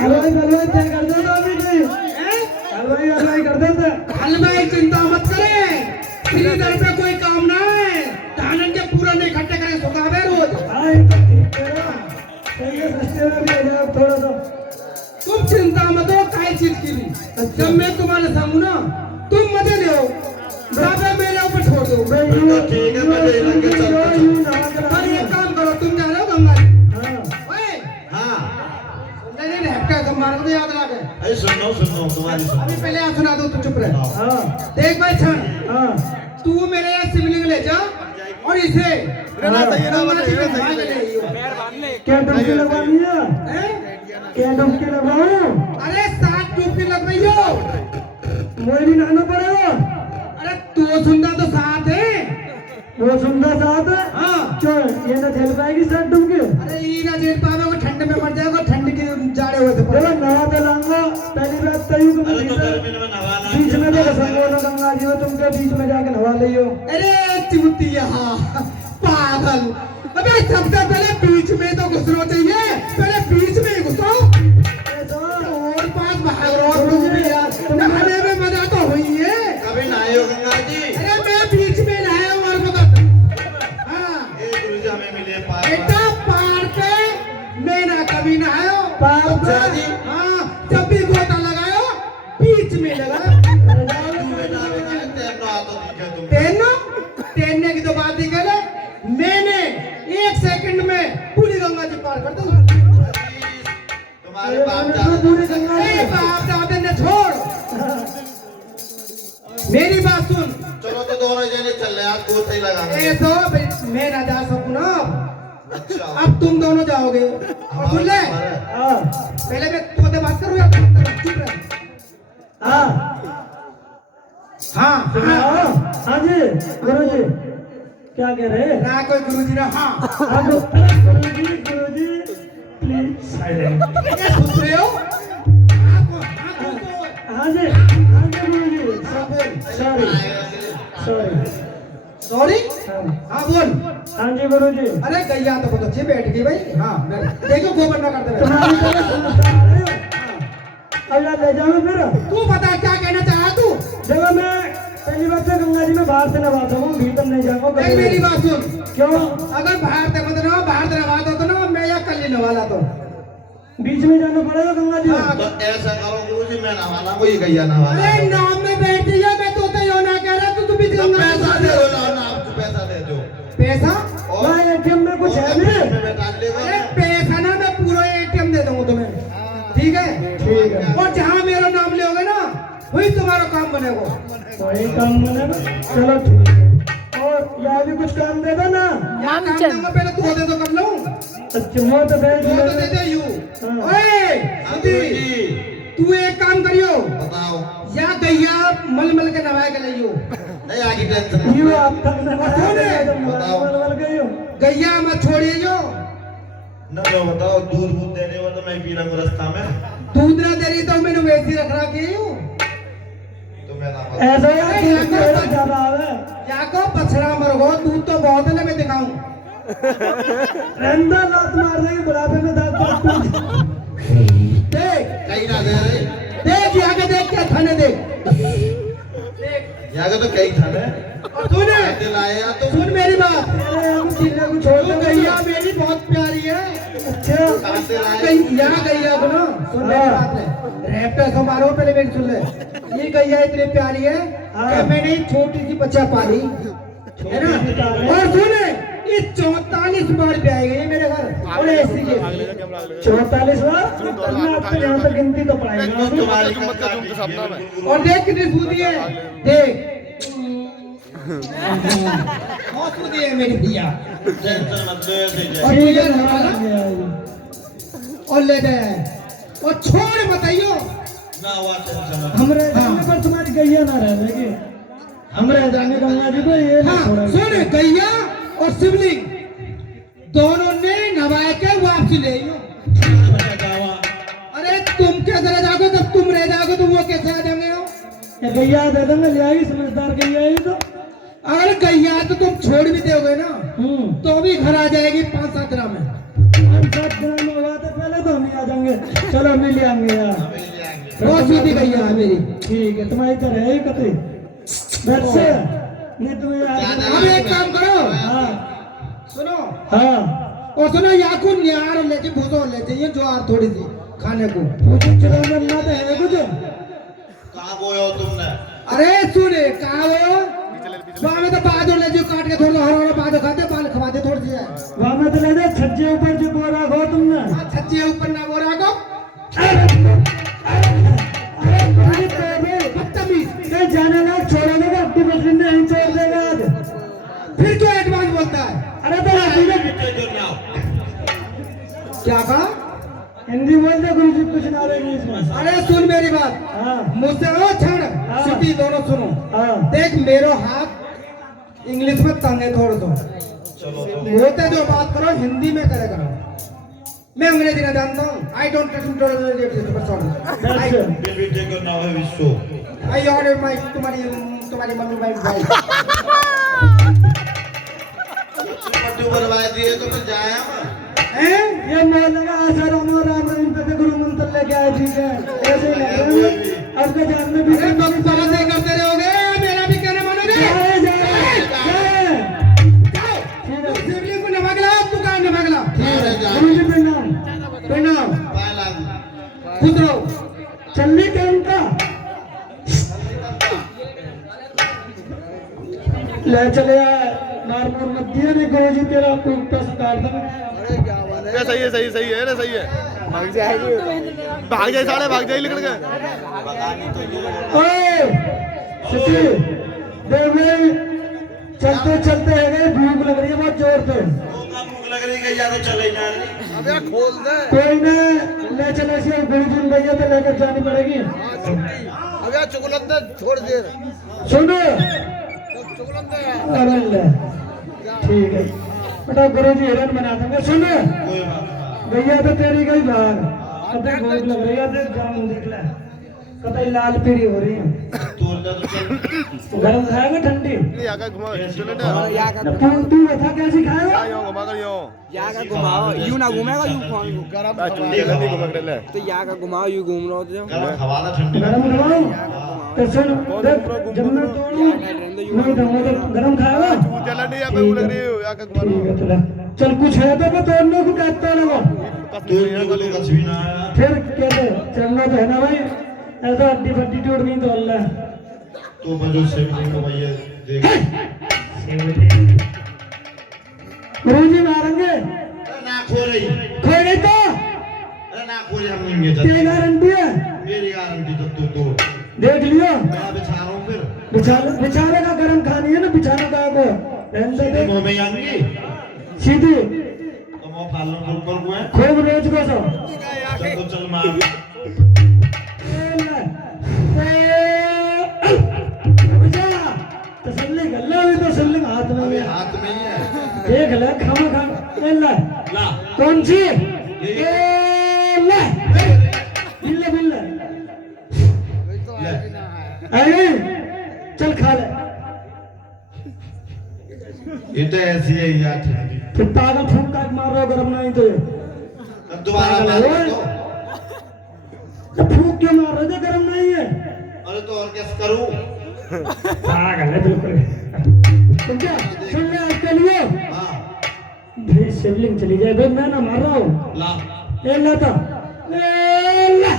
हलवाई हलवाई तय कर देता अभी नहीं हैं? हलवाई हलवाई कर देते हलवाई चिंता मत करे, फ्री दर पे कोई काम ना है, धानन के पूरा नहीं इकट्ठे करके सुखावे रोज। हाँ ये तो ठीक कह रहा सही है सस्ते में भी हो जाए थोड़ा सा तुम चिंता मत हो काई चीज की भी, जब मैं तुम्हारे संग हूं ना तुम मजे लो, दावे मेरे ऊपर छोड़ दो। ठीक है मैं ले लेंगे चल और ये काम करो, तुम जा रहे हो गंगा जी, हाँ ओए हाँ नहीं नहीं हटका तुम्हारे को याद रखे। अरे सुन रहा तुम्हारी सुन अभी पहले आप सुना दो, तुम चुप रहे। हाँ देख भाई छन, हाँ तू मेरे यहाँ शिवलिंग ले जा और इसे गंगा जी में नहा के ले आइयो। क्या डुबकी लगवानी है हैं? क्या डुबकी लगवाऊं अरे 7 डुबकी लगवाइयो। मुझे भी नहाना पड़ेगा अरे तू सुंदर तो साथ है। वो सुंदर साथ है हाँ क्यों ये ना झेल पाएगी सर डुबकी अरे ये ना जेल पावे को ठंड में मर जाएगा, ठंड के जाड़े हुए थे। देखो नहा तो लाऊंगा पहली बात तो यूं अरे कि तो गर्मी में नहाना बीच में तो संगोलो गंगा जी हो तुमके बीच में जाके नहा लियो अरे चुतिया पागल, अबे सबसे पहले बीच में तो घुसना चाहिए, पहले बीच में ही घुसो और पास भाग रहा हूँ। नहाने में मजा तो हुई है। कभी नहाए हो गंगा जी अरे मैं बीच में नहाया हूँ और बता। हाँ ए गुरु जी हमें मिले पार बेटा पार पे मैं ना कभी नहाया हूँ। पार पे? हाँ जब भी गोता लगायो बीच में लगा। तैरने की तो बात ही करे, मैंने 1 सेकंड में पूरी गंगा जी पार कर दूं। तुम्हारे बाप पूरी गंगा अरे बाप दादा ने छोड़, मेरी बात सुन। चलो तो दोनों जने चल रहे आज गोते ही लगाएंगे ए तो भाई मैं ना जा सकूं ना, अच्छा अब तुम दोनों जाओगे। और सुन ले, हाँ पहले मैं तुझसे बात करूं या चुप रह। हाँ हाँ हाँ हाँ जी गुरु जी क्या कह रहे हैं ना कोई गुरुजी ना। हाँ हाँ गुरु जी प्लीज साइलेंट ये सुन रहे हो? हाँ हाँ जी गुरु जी सॉरी सॉरी सॉरी। हाँ हाँ बोल। हाँ जी गुरु जी अरे गैया तो बहुत अच्छी बैठ गई भाई। हाँ देखो गोबर ना करते तुम्हारी बैठ। तरह समझदार है हो। अब यार ले जाओ फिर तू बता क्या कहना चाहा तू। देखो मैं पहली बात तो गंगा जी में बाहर से नवाता हूँ, भीतर नहीं जाऊंगा। देख मेरी बात सुन, क्यों? अगर बाहर से मत नवा, बाहर से नवा दो तो ना मैं या कल ही नवाला तो बीच में जाना पड़ेगा गंगा जी में। हाँ। तो ऐसा करो गुरुजी, मैं नहाना को ही गैया नहाना। अरे नाम में बैठ जाइए, मैं तो यो ना कह रहा तू भी तो पैसा दे दो ना, ना आपको पैसा दे दो। पैसा? और एटीएम में कुछ है मेरे? मैं डाल देगा। अरे पैसा ना मैं पूरा एटीएम दे दूंगा तुम्हें, ठीक है? ठीक है। और जहाँ मेरा नाम लोगे ना वही तुम्हारा काम बनेगा। वही काम बनेगा, चलो ठीक है। और यहाँ भी कुछ काम दे दो ना। क्या काम दूंगा, पहले तू दे दो कर लूं। अच्छा वो तो बैठ वो तो दे दे यू। ओए सुधी, तू एक काम करियो, बताओ। या गैया मल मल के नवाए के लियो। नहीं आगे टेंशन। यू आप तक न बताओ। गई हो। गैया मत छोड़िए जो। ना लो बताओ, दूध दूध देने वाला तो मैं पी रहा हूँ रास्ता में। दूध ना दे रही तो मैंने वैसी रख रखी है। तो मैं ना ऐसा यार दूध थोड़ा ज्यादा आवे। क्या को पछड़ा मरगो, दूध तो बहुत है ना, मैं दिखाऊं। रंदा लात मार देगी बुढ़ापे में, दांत टूट। देख कहीं ना दे रहे। देख आगे देख क्या थाने देख। यहाँ का तो कई था ना। और सुने, दिल आया तो सुन मेरी बात। अरे हम सीने को छोड़ तो दो गैया मेरी बहुत प्यारी है। अच्छा कहाँ से लाए? यहाँ गैया को ना सुन मेरी बात है, रैप्टर को मारो पहले मेरी सुन ले। ये गैया इतनी प्यारी है कि मैंने एक छोटी सी बच्चा पाली है ना। और सुने, ये 44 बार पे आएगी ये मेरे घर, और ऐसी के 44 बार मैं आपको यहाँ तक गिनती तो पड़ेगा। और देख कितनी सूदी है, देख बहुत सूदी है मेरी भैया। टेंशन मत लो, ऐसे ही जाए। और ये नवाला और ले गए और छोड़ बताइयो। ना हुआ टेंशन मत। हम रह जाने पर तुम्हारी गैया ना रह जाएगी। हम रह जाएंगे गंगा जी को, ये नहीं हाँ छोड़ेंगे। सुन, गैया और शिवलिंग दोनों ने नवाए के वापसी ले लो। अरे तुम कैसे रह जाओगे, जब तुम रह जाओगे तो वो कैसे आ जाएंगे? ये गैया दे देंगे, ले आएगी समझदार गैया है तो। अगर गैया तो तुम छोड़ भी दोगे ना तो भी घर आ जाएगी 5-7 दिन में। 5-7 दिन में हुआ तो पहले तो हम ही आ जाएंगे। चलो मिल आएंगे यार। बहुत सीधी गैया है मेरी। ठीक है, तुम्हारी तरह है ही कतई। वैसे ये तुम्हें अब एक काम करो, हाँ सुनो हाँ और सुनो, या को न्यार ले जी, भूसो ले चाहिए जो आप थोड़ी सी खाने को। मुझे चलो मिलना तो है कुछ। कहाँ बोए हो तुमने? अरे सुने कहा वो वहाँ में तो बादल ले जो काट के थोड़ा हरा बादल खाते, बाल खवाते थोड़ी सी है। वहाँ में तो ले दे छज्जे ऊपर जो बोरा खो तुमने। छज्जे ऊपर ना बोरा को बदतमीज। नहीं जाने ना छोड़ने का, अपनी बकरी ने नहीं छोड़ देगा आज। फिर क्यों एडवांस बोलता है? अरे तो तुझे क्या कहा? हिंदी बोल दे गुरु जी, कुछ ना रहे इंग्लिश में। अरे सुन मेरी बात, हाँ मुझसे ओ छड़ सिटी दोनों सुनो। हाँ देख मेरो हाथ इंग्लिश में तंग है थोड़ा तो, होते जो बात करो हिंदी में करे करो। मैं अंग्रेजी ना जानता हूँ। I don't That's it. नाम है विश्व। आई ऑर्डर माय तुम्हारी मम्मी माय भाई। पट्टी बनवाए दिए तो फिर जाए हम। हैं? ये मौलाना आसाराम और राम रहीम पे गुरु मंत्र लेके आए, ठीक है? ऐसे ही लग रहे हैं। आपके जान में भी अरे तुम पहले से करते रहोगे, मेरा भी कहना मानोगे? जाए। तू शिवलिंग को नमक लाओ, तू कहाँ नमक लाओ? गुरु जी प्रणाम। प्रणाम, पाए लागू। खुश रहो। चलने के उनका ले चले आए, मार मार मत दिया नहीं गुरु जी, तेरा आपको पैसा काट देंगे। सही है, सही है ना, सही है। भाग जाए साले, भाग जाए निकल गए। ओए सती देख भाई, चलते चलते है गए, भूख लग रही है बहुत जोर से। भूख लग रही है, या तो चले जाए। अबे खोल दे। कोई ने ले चले से गुरु जी भैया तो लेकर जानी पड़ेगी। अबे चुगलन दे, छोड़ दे। सुनो चुगलन दे। अरे ले, ठीक है बेटा, गुरु जी हिरन बना देंगे। सुनो कोई बात भैया तो तेरी गई बाहर, अब भूख लग रही है, देख जाऊं देख ले, कतई लाल पीड़ी हो रही है। नहीं। तोड़ होता तो चल गरम खाएगा ठंडी यहाँ घुमाओ तू बता कैसी खाएगा घुमा कर यहाँ का घुमाओ यूं ना घूमेगा यूं तो यहाँ का घुमाओ यूं घूम रहा हो गरम हवा ना ठंडी गरम खवाओ तो सुन देख जब मैं तोड़ू नहीं दूंगा तो गरम खाएगा चला नहीं यहाँ पे वो लग रही हो यहाँ का घुमा ठीक है चला चल कुछ है तो मैं तोड़ने को कहता लगा तोड़ने को तो कुछ भी ना आया फिर कहते चलना तो है ना भाई ऐसा हड्डी फड्डी टूट नहीं तो अल्लाह तो बजो से भी को भैया देख गुरुजी मारेंगे अरे ना खो रही खो गई तो अरे ना खो रही हम नहीं तेरी है गारंटी है मेरी गारंटी तो तू तोड़ देख लियो मैं बिछा रहा हूँ फिर बिछाने का गरम खानी है ना बिछाने का को रहने दे मुंह में आएंगी सीधी तो मैं फालना के ऊपर को है खूब रोज को सब चल तो चल मार तसल्ली कर ले अभी तो तसल्ली हाथ में अभी है हाथ में ही है देख ले खामा खा ले ले ला कौन सी ले बिल्ले बिल्ले ले अरे चल खा ले ये तो ऐसी है यार ठंडी फिर पागल फूंक का मार रहा गरम नहीं तो अब दोबारा मार दो तो फूंक क्यों मार रहे थे गरम नहीं है अरे तो और कैसे करूं पागल है बिल्कुल तुम क्या सुन ले आज के लिए हां भाई शिवलिंग चली जाए भाई मैं ना मार रहा हूँ ला ए लाता ए ला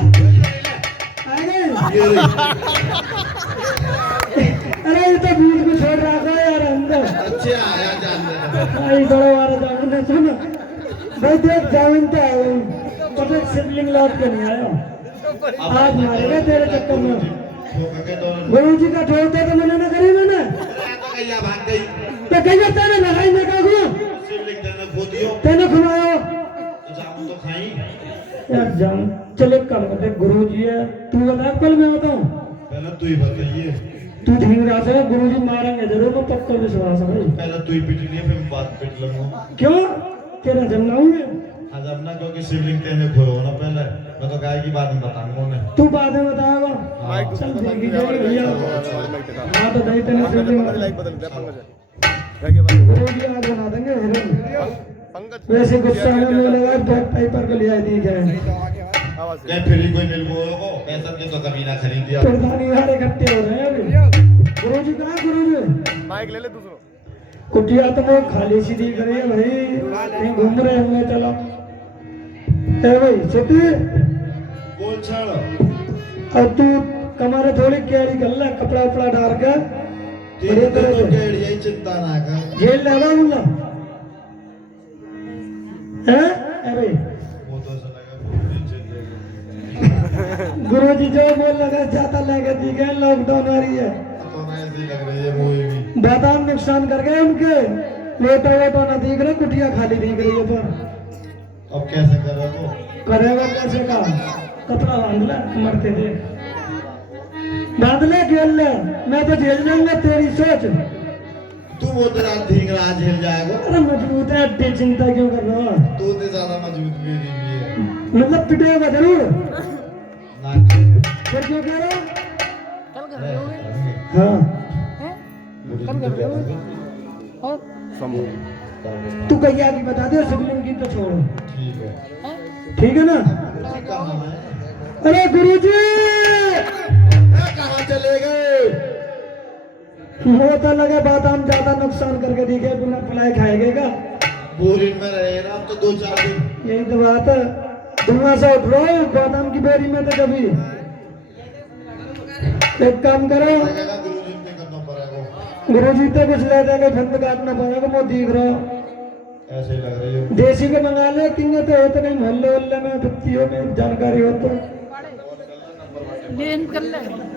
ये रही अरे ये तो बीच में छोड़ रहा था यार अंदर अच्छे आया जान ले आई बड़ा वाला जामुन है सुन भाई देख जामुन तो आया पता शिवलिंग लौट के नहीं आया आज मारेगा तेरे चक्कर में ठोका के दोनों गुरु जी का ठोकता तो मैंने ना करी मैंने तो कहिया भाग गई तो कहिए तेरे लगाई मैं का गुरु शिवलिंग तेने खो दियो तेने घुमाया तो जामुन तो खाई यार जान चले कल बता गुरु जी है तू बता कल मैं बताऊं पहले तू ही बताइए तू धीरे से गुरु जी मारेंगे जरूर मैं पक्का विश्वास है भाई पहले तू ही पिट लिए फिर मैं बात पिट लूंगा क्यों तेरा जमलाऊंगे आज अपना क्योंकि शिवलिंग तेने खोया हो ना पहले मैं तो गाय की बात में बताऊंगा उन्हें तू बाद में बताएगा चल देखी जाएगी भैया हाँ तो दही तेने शिवलिंग गुरु जी आज बना देंगे हिरन वैसे गुस्सा में मुझे लगा बैक पेपर को ले आई दी गए नहीं फिर ही कोई मिल गो को पैसा के तो कभी ना खरीद दिया प्रधानी हारे इकट्ठे हो रहे हैं अभी गुरु जी कहाँ गुरु जी माइक ले ले दूसरों कुटिया तो वो खाली सी दिख रही है भाई कहीं घूम रहे होंगे चलो ए भाई छोटी बोल छड़ अब तू कमारे थोड़ी कैरी कर ले कपड़ा उपड़ा डाल के तेरे तो केड़ी यही चिंता ना कर जेल लेवा बोला है ए भाई वो तो गुरु जी जो बोल लगा जाता लेके दी गए लॉकडाउन आ रही है तो ना ऐसी लग रही है मूवी भी बादाम नुकसान कर गए उनके लेटा वेटा ना दिख रहा कुटिया खाली दिख रही है पर अब कैसे कर रहा तो करेगा कैसे का कपड़ा बांध ले मरते थे बांध ले खेल ले मैं तो झेल जाऊंगा तेरी सोच तू वो तेरा ठीक रहा झेल जाएगा अरे मजबूत है अड्डी चिंता क्यों कर रहा है तू तो ज्यादा मजबूत मेरी भी है मतलब पिटेगा जरूर ना फिर क्यों कह रहा अरे, हाँ तू कहिया की बता दे शिवलिंग की तो छोड़ो ठीक है ठीक है ना कहाँ है अरे गुरुजी कहाँ चले गए वो तो लगे बादाम ज्यादा नुकसान करके दिखे बिना पलाई खाएगा बोरिन में रहे ना अब तो 2-4 दिन यही तो बात है धुआं से उठ रहा हूँ बादाम की बेरी में तो कभी एक काम करो लगेगा गुरुजी पे करना पड़ेगा गुरु जी तो कुछ ले देंगे फंद काटना पड़ेगा वो दिख रहा हूँ ऐसे ही लग रही है देसी के मंगा ले किंग तो होते कहीं मोहल्ले वल्ले में बच्चियों में जानकारी हो तो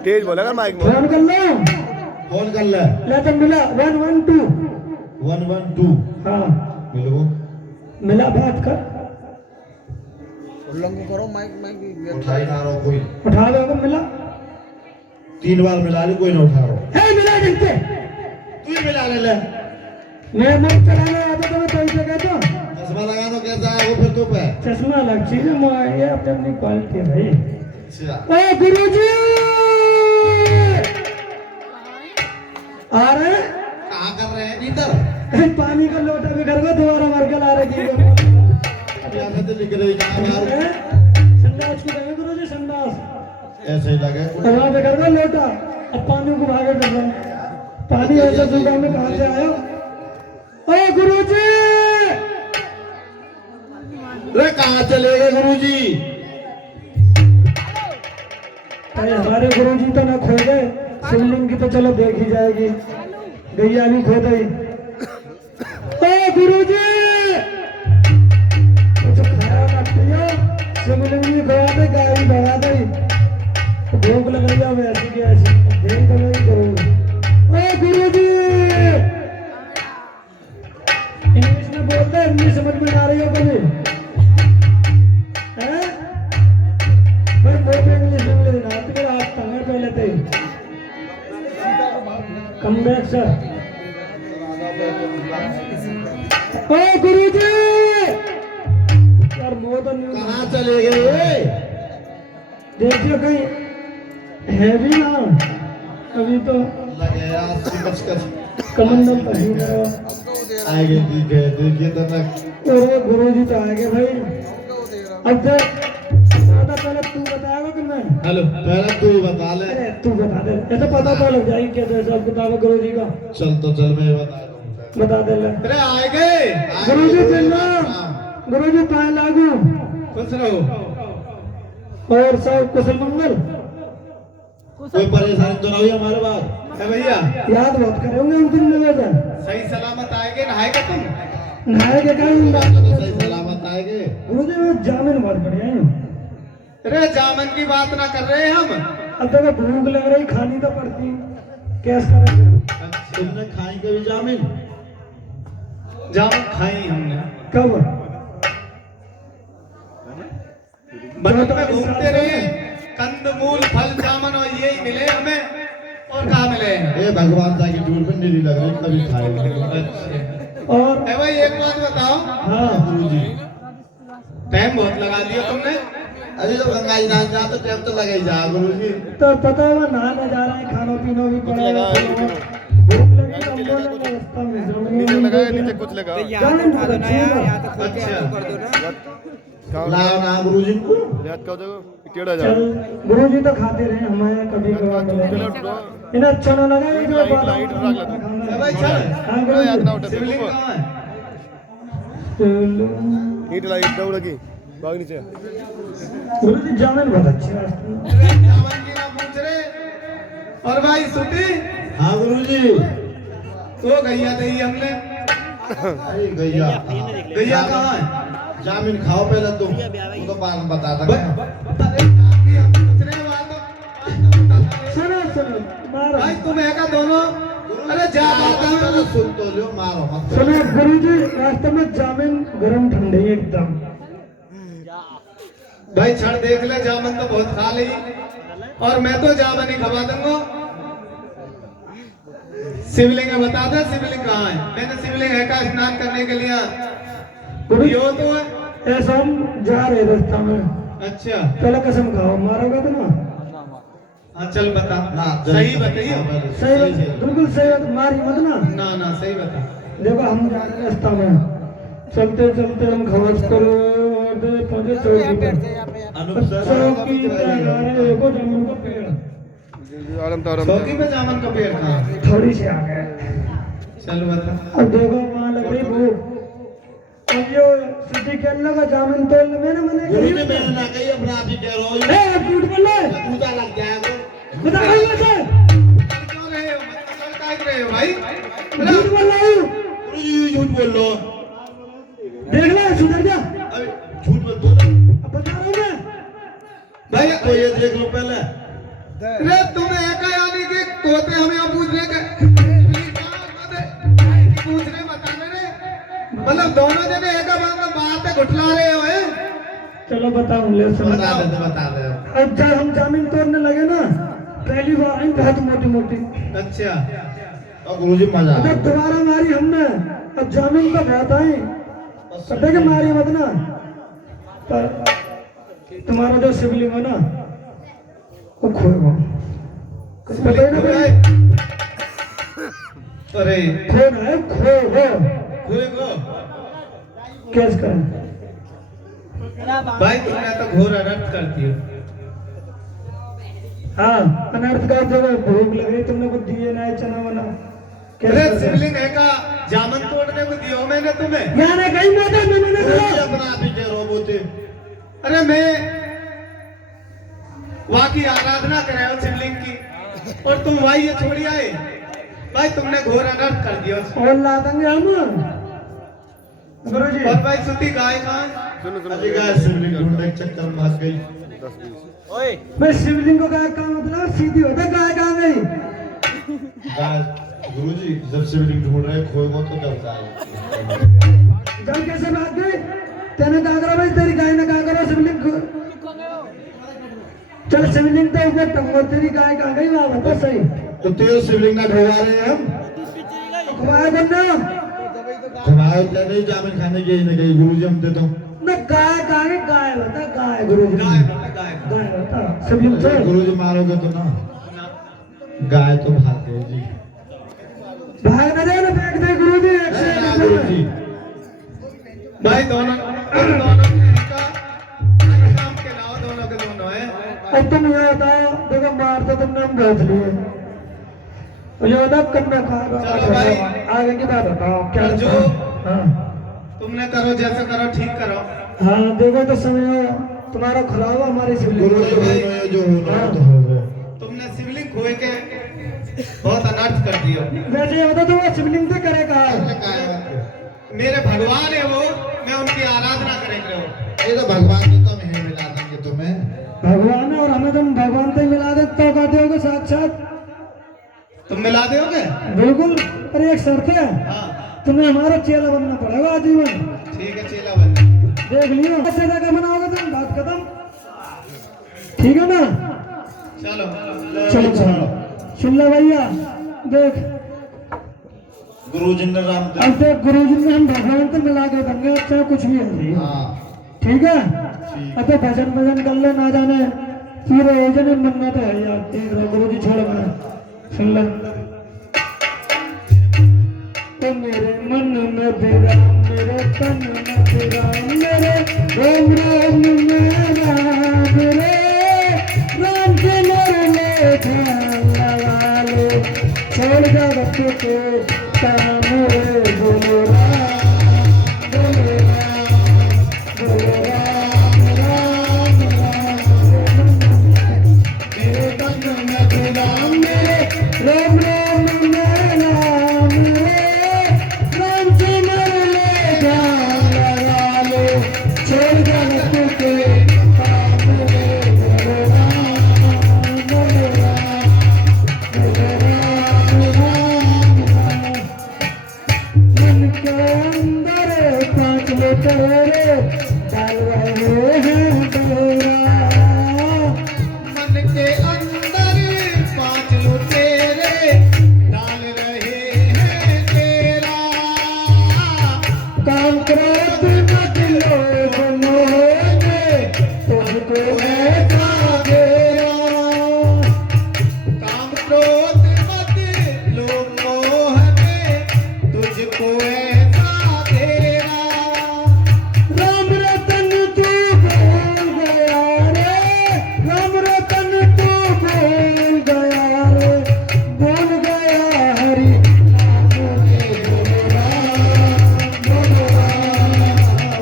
तेज बोलेगा माइक में फोन कर लो फोन कर ले ले तो मिला 112 112 हाँ मिलो मिला बात कर उल्लंघन करो माइक माइक उठाई ना रहो कोई उठा लो को मिला 3 बार मिला ली कोई ना उठा रहो है मिला देखते तू ही मिला ले मैं मोट चलाने आता तो मैं कोई जगह तो चश्मा लगा तो कैसा है वो फिर तो पे चश्मा अलग चीज है मैं ये अपनी क्वालिटी है भाई अच्छा ओ गुरुजी आ रहे कहाँ कर रहे हैं भीतर? पानी का लोटा भी घर में दोबारा भर के ला रही है यहाँ से लिख रही कहाँ मार संडास की जगह करो जी संडास ऐसे ही लगे वहाँ पे कर दो लोटा अब पानी को भागे कर रहा पानी ऐसा सूखा में कहाँ से आया ओ गुरुजी अरे कहाँ चले गए गुरुजी? अरे हमारे गुरुजी तो ना खो गए शिवलिंग की तो चलो देखी जाएगी गैया भी खो गई ओ गुरुजी कुछ खाया मत पियो शिवलिंग भी खवा दे गाय भी भगा दे भूख लग रही है वैसी की ऐसी देख तो नहीं करूँगी ओ गुरुजी इंग्लिश में बोलते हैं हिंदी समझ में आ रही हो कभी हैं भाई बोलते इंग्लिश में लेना तो आप तंगे पहले थे कम बैक सर ओ गुरुजी यार मोह तो नहीं कहाँ चले गए? देखिए कहीं है भी ना अभी तो लगे यार सिकच कच कमंडल पहन करो आएंगे ठीक है देखिए तो तक अरे गुरुजी तो आएंगे भाई अब तो पहले तू बताएगा कि मैं हेलो पहले तू बता ले अरे तू बता दे ऐसा पता तो लग जाएगी क्या हिसाब किताब है गुरुजी का चल तो चल मैं बता दूँ बता दे ले अरे आए गए गुरुजी चिल्ला गुरुजी पाए लागू खुश रहो और सब कुशल मंगल कोई परेशानी तो ना हुई हमारे बात? है भैया याद बहुत करेंगे उन दिन निवेदन सही सलामत आएंगे नहाएगा तुम नहाए के कहीं तो सही सलामत आएंगे। गुरुजी वो जामिन बहुत बढ़िया है अरे जामन की बात ना कर रहे हम अब देखो भूख लग रही खानी तो पड़ती कैसे करेंगे तुमने खाई कभी जामिन? जामन खाई हमने कब बचपन में घूमते रहे कंदमूल फल जामन और यही मिले हमें और कहाँ मिले हैं ये भगवान सा की टूर पे नीली लग रही कभी खाए और ए भाई एक बात बताओ हाँ गुरुजी टाइम बहुत लगा दिया तुमने अरे जब गंगा जी नहाने जाते टाइम तो लगे ही जा गुरुजी। तो पता है वो नहाने जा रहे हैं खाना पीना भी पड़ेगा भूख लगी तो हम बोलेंगे रास्ता में जरूर कुछ लगा जामिन बहुत अच्छी है या तो खोल के अच्छा। कर दो ना लाओ ना गुरुजी को याद का जगह केड़ा जा चल गुरुजी तो खाते रहे हमारे कभी कभार इन्हें अच्छा ना लगा ये जो बात लाइट रख लेता ए भाई चल हाँ याद ना गुरुजी उठे शिवलिंग कहाँ है चलो हीट लाइट दौड़ लगी भाग नीचे गुरुजी जामिन बहुत अच्छी रास्ते जामन की ना पूछ रहे और भाई सुटी हाँ गुरुजी। तो गैया दही हमने अरे गैया गैया कहाँ है जामिन खाओ पहले तुम वो तो बाद में बता अरे सकते काफी हम पूछ रहे हैं बात तो सुनो सुनो मारो भाई तुम है का दोनों अरे जा बात है सुन तो लो मारो मत सुनो गुरुजी रास्ते में जामिन गरम ठंडे एकदम भाई छड़ देख ले जामन तो बहुत खा ली और मैं तो जामन ही खवा दूंगा शिवलिंग है बता दे शिवलिंग कहाँ है मैंने शिवलिंग है का स्नान करने के लिए गुरुजी यो तो है ऐसा हम जा रहे रास्ता में अच्छा पहले कसम खाओ मारोगे तो ना हाँ चल बता ना सही बताइए सही बात बिल्कुल सही बात मारी मत ना ना सही बता देखो हम जा रहे हैं रास्ता में चलते चलते हम खवाज पर पहुंचे चौकी पर चौकी पे आ रहे देखो जामुन का पेड़ आराम तारम चौकी पे जामन का पेड़ कहाँ है? थोड़ी सी आ गए चल बता अब देखो वहाँ लग रही भूख अब यो सिटी के अल्लाह का जामुन तोड़ ले मैंने मने गुरुजी मैंने ना कही अपना आप ही कह रहा हूँ ए झूठ बोल ले पूजा लग जाएगा बता कहीं से क्यों रहे हो मतलब काय रहे हो भाई झूठ बोल रहा हूँ गुरुजी झूठ बोल लो देख ले सुधर जा अरे झूठ मत बोलो अब बता रहा हूँ मैं भाई तो ये देख लो पहले अरे तुम एक यानी कि तोते हमें यहाँ पूछ रहे पूछ रहे बताने रे मतलब दोनों जने एक बात है घुटला रहे हो हैं? चलो बताऊं ले सुनो बता दे अब जब हम जामिन तोड़ने लगे ना पहली बार आई बहुत मोटी मोटी अच्छा और गुरुजी मजा आ जब दोबारा मारी हमने अब जामिन का बहुत आई पता के मारी मत ना पर तुम्हारा जो शिवलिंग है ना वो खोएगा पता ही ना भाई अरे फोन है खो वो खोए गो कैसे करें भाई तुमने तो घोर अनर्थ कर दिया। हाँ अनर्थ का जब भूख लग रही तुमने कुछ दिए ना चना वना अरे शिवलिंग है का जामन तोड़ने को दियो मैंने तुम्हें। यहाँ ने कहीं माता मैंने कहा अपना पीछे रोबोते अरे मैं वहाँ की आराधना कर रहे हो शिवलिंग की और तुम वही ये छोड़ी आए। भाई तुमने घोर अनर्थ कर दिया। और ला देंगे हम गुरु जी। और भाई सुती गाय कहाँ अजी गाय शिवलिंग ढूंढने के चक्कर में भाग गई। मैं शिवलिंग को गाय का मतलब सीधी होता गाय कहाँ गई। गाय गुरुजी जब शिवलिंग ढूंढ रहे खोए वो तो जब गाय जब कैसे भाग गई तेने कहा करो भाई तेरी गाय ने कहा करो शिवलिंग को चल शिवलिंग तो ऊपर टंगो तेरी गाय कहाँ गई वहां बता सही। तो तेरे शिवलिंग ना ढोवा रहे हैं हम खुआए बनना घुमाए क्या नहीं जामिन खाने की नहीं गई गुरुजी हम देता हूँ न गाय गाय गाय बता गाय गुरु जी गाय गाय गाय बता शिवलिंग तो गुरुजी मारोगे तो ना गाय तो भाग गई जी। भाग न जाए ना फेंक दे गुरु जी एक से ना एक गुरुजी भाई दोनों का काम के लाओ दोनों के दोनों है। अब तुम ये बताओ देखो मार तो तुमने हम बहुत लिए ये बताओ कब ना चलो भाई। आगे की बात बताओ क्या जो हाँ तुमने करो जैसे करो ठीक करो। हाँ देखो तो समझो तुम्हारा खुलावा हमारी शिवलिंग गुरुजी भाई जो होना है तो हो गया। तुमने शिवलिंग खोए के बहुत अनर्थ कर दिया। वैसे ये बता तो वो शिवलिंग से करे कहा मेरे भगवान है वो मैं उनकी आराधना करेंगे वो। ये तो भगवान ने तो हमें मिला देंगे तुम्हें। भगवान है और हमें तुम भगवान से मिला दे तो कहते हो साक्षात तुम मिला दोगे। बिल्कुल पर एक शर्त है हाँ तुम्हें हमारा चेला बनना पड़ेगा आजीवन। ठीक है चेला बन देख लियो ऐसे जगह बनाओगे तुम बात खत्म ठीक है ना। चलो चलो चलो सुन ले भैया देख गुरुजी ने राम अब देख गुरु जी में हम भगवान से मिला के देंगे चाहे कुछ भी है हाँ ठीक है। अब तो भजन भजन कर ले ना जाने फिर ओजन में बनना तो है यार देख रहा गुरु जी छोड़ मैं सुन ले तो मेरे मन में तेरा मेरे तन में तेरा मेरे रोम रोम में राम रे राम के मेरे ध्यान लगा ले छोड़ जा बच्चे के काम रे बोलो राम बोलो राम बोलो राम राम राम मेरे तन में तेरा मेरे रोम रोम में राम रे राम के मेरे ध्यान लगा ले छोड़ जा बच्चे के काम रे बोलो राम बोलो राम बोलो राम राम मन के अंदर पांच लोटे डाल रहे हैं तेरा मन के अंदर 5 लुटेरे डाल रहे हैं तेरा। काम क्रोध मत लोभ मोह तुझको ऐसा देना काम क्रोध मत लोभ मोह में तुझको ऐसा तेरा। राम रतन तू भूल गया रे राम रतन तू भूल गया रे भूल गया हरि नाम रे बोलो राम बोलो राम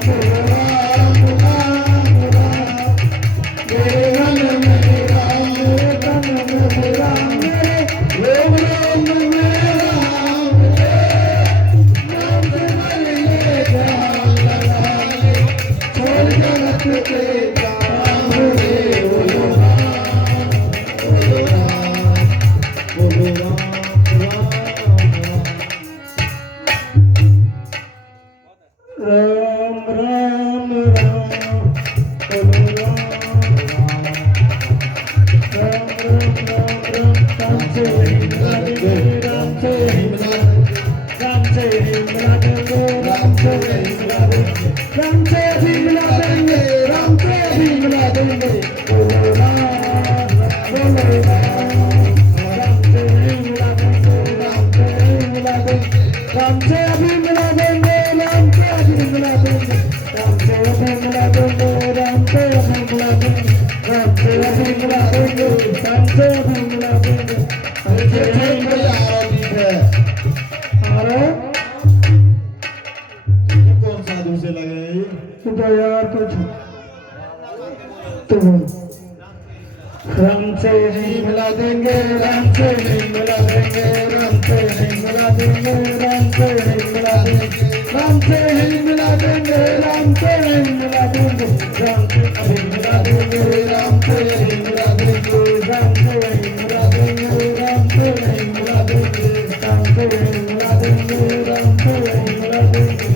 बोलो राम अभी मिला देंगे, राम से अभी मिला देंगे, राम से अभी मिला देंगे, राम से अभी मिला देंगे, राम से अभी मिला देंगे। ठीक है। अरे ये कौन साधु से लग रहे हैं? तो यार कुछ तो राम से ही मिला देंगे, राम से ही मिला देंगे, राम से ही मिला देंगे, राम से ही मिला देंगे, राम से ही मिला देंगे, राम से ही मिला देंगे, राम से अभी मिला देंगे, राम से ही मिला देंगे, राम से ही मिला देंगे, राम से ही मिला देंगे, राम से ही मिला देंगे, राम से ही मिला देंगे।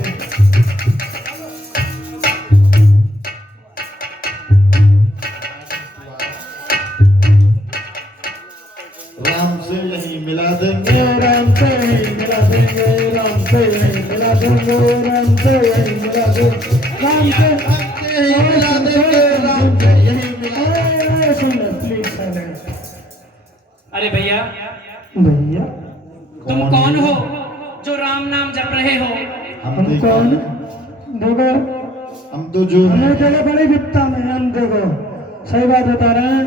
राम से यही मिला देंगे। राम से ही मिला देंगे, राम से ही मिला देंगे, राम से ही मिला देंगे, राम से यही मिला देंगे, राम से यही मिला। सुन प्लीज साइलेंट। अरे भैया, भैया तुम कौन हो जो राम नाम जप रहे हो? हम कौन? देखो हम तो जो हमें जगह बड़ी विपता में हम देखो सही बात बता रहे हैं।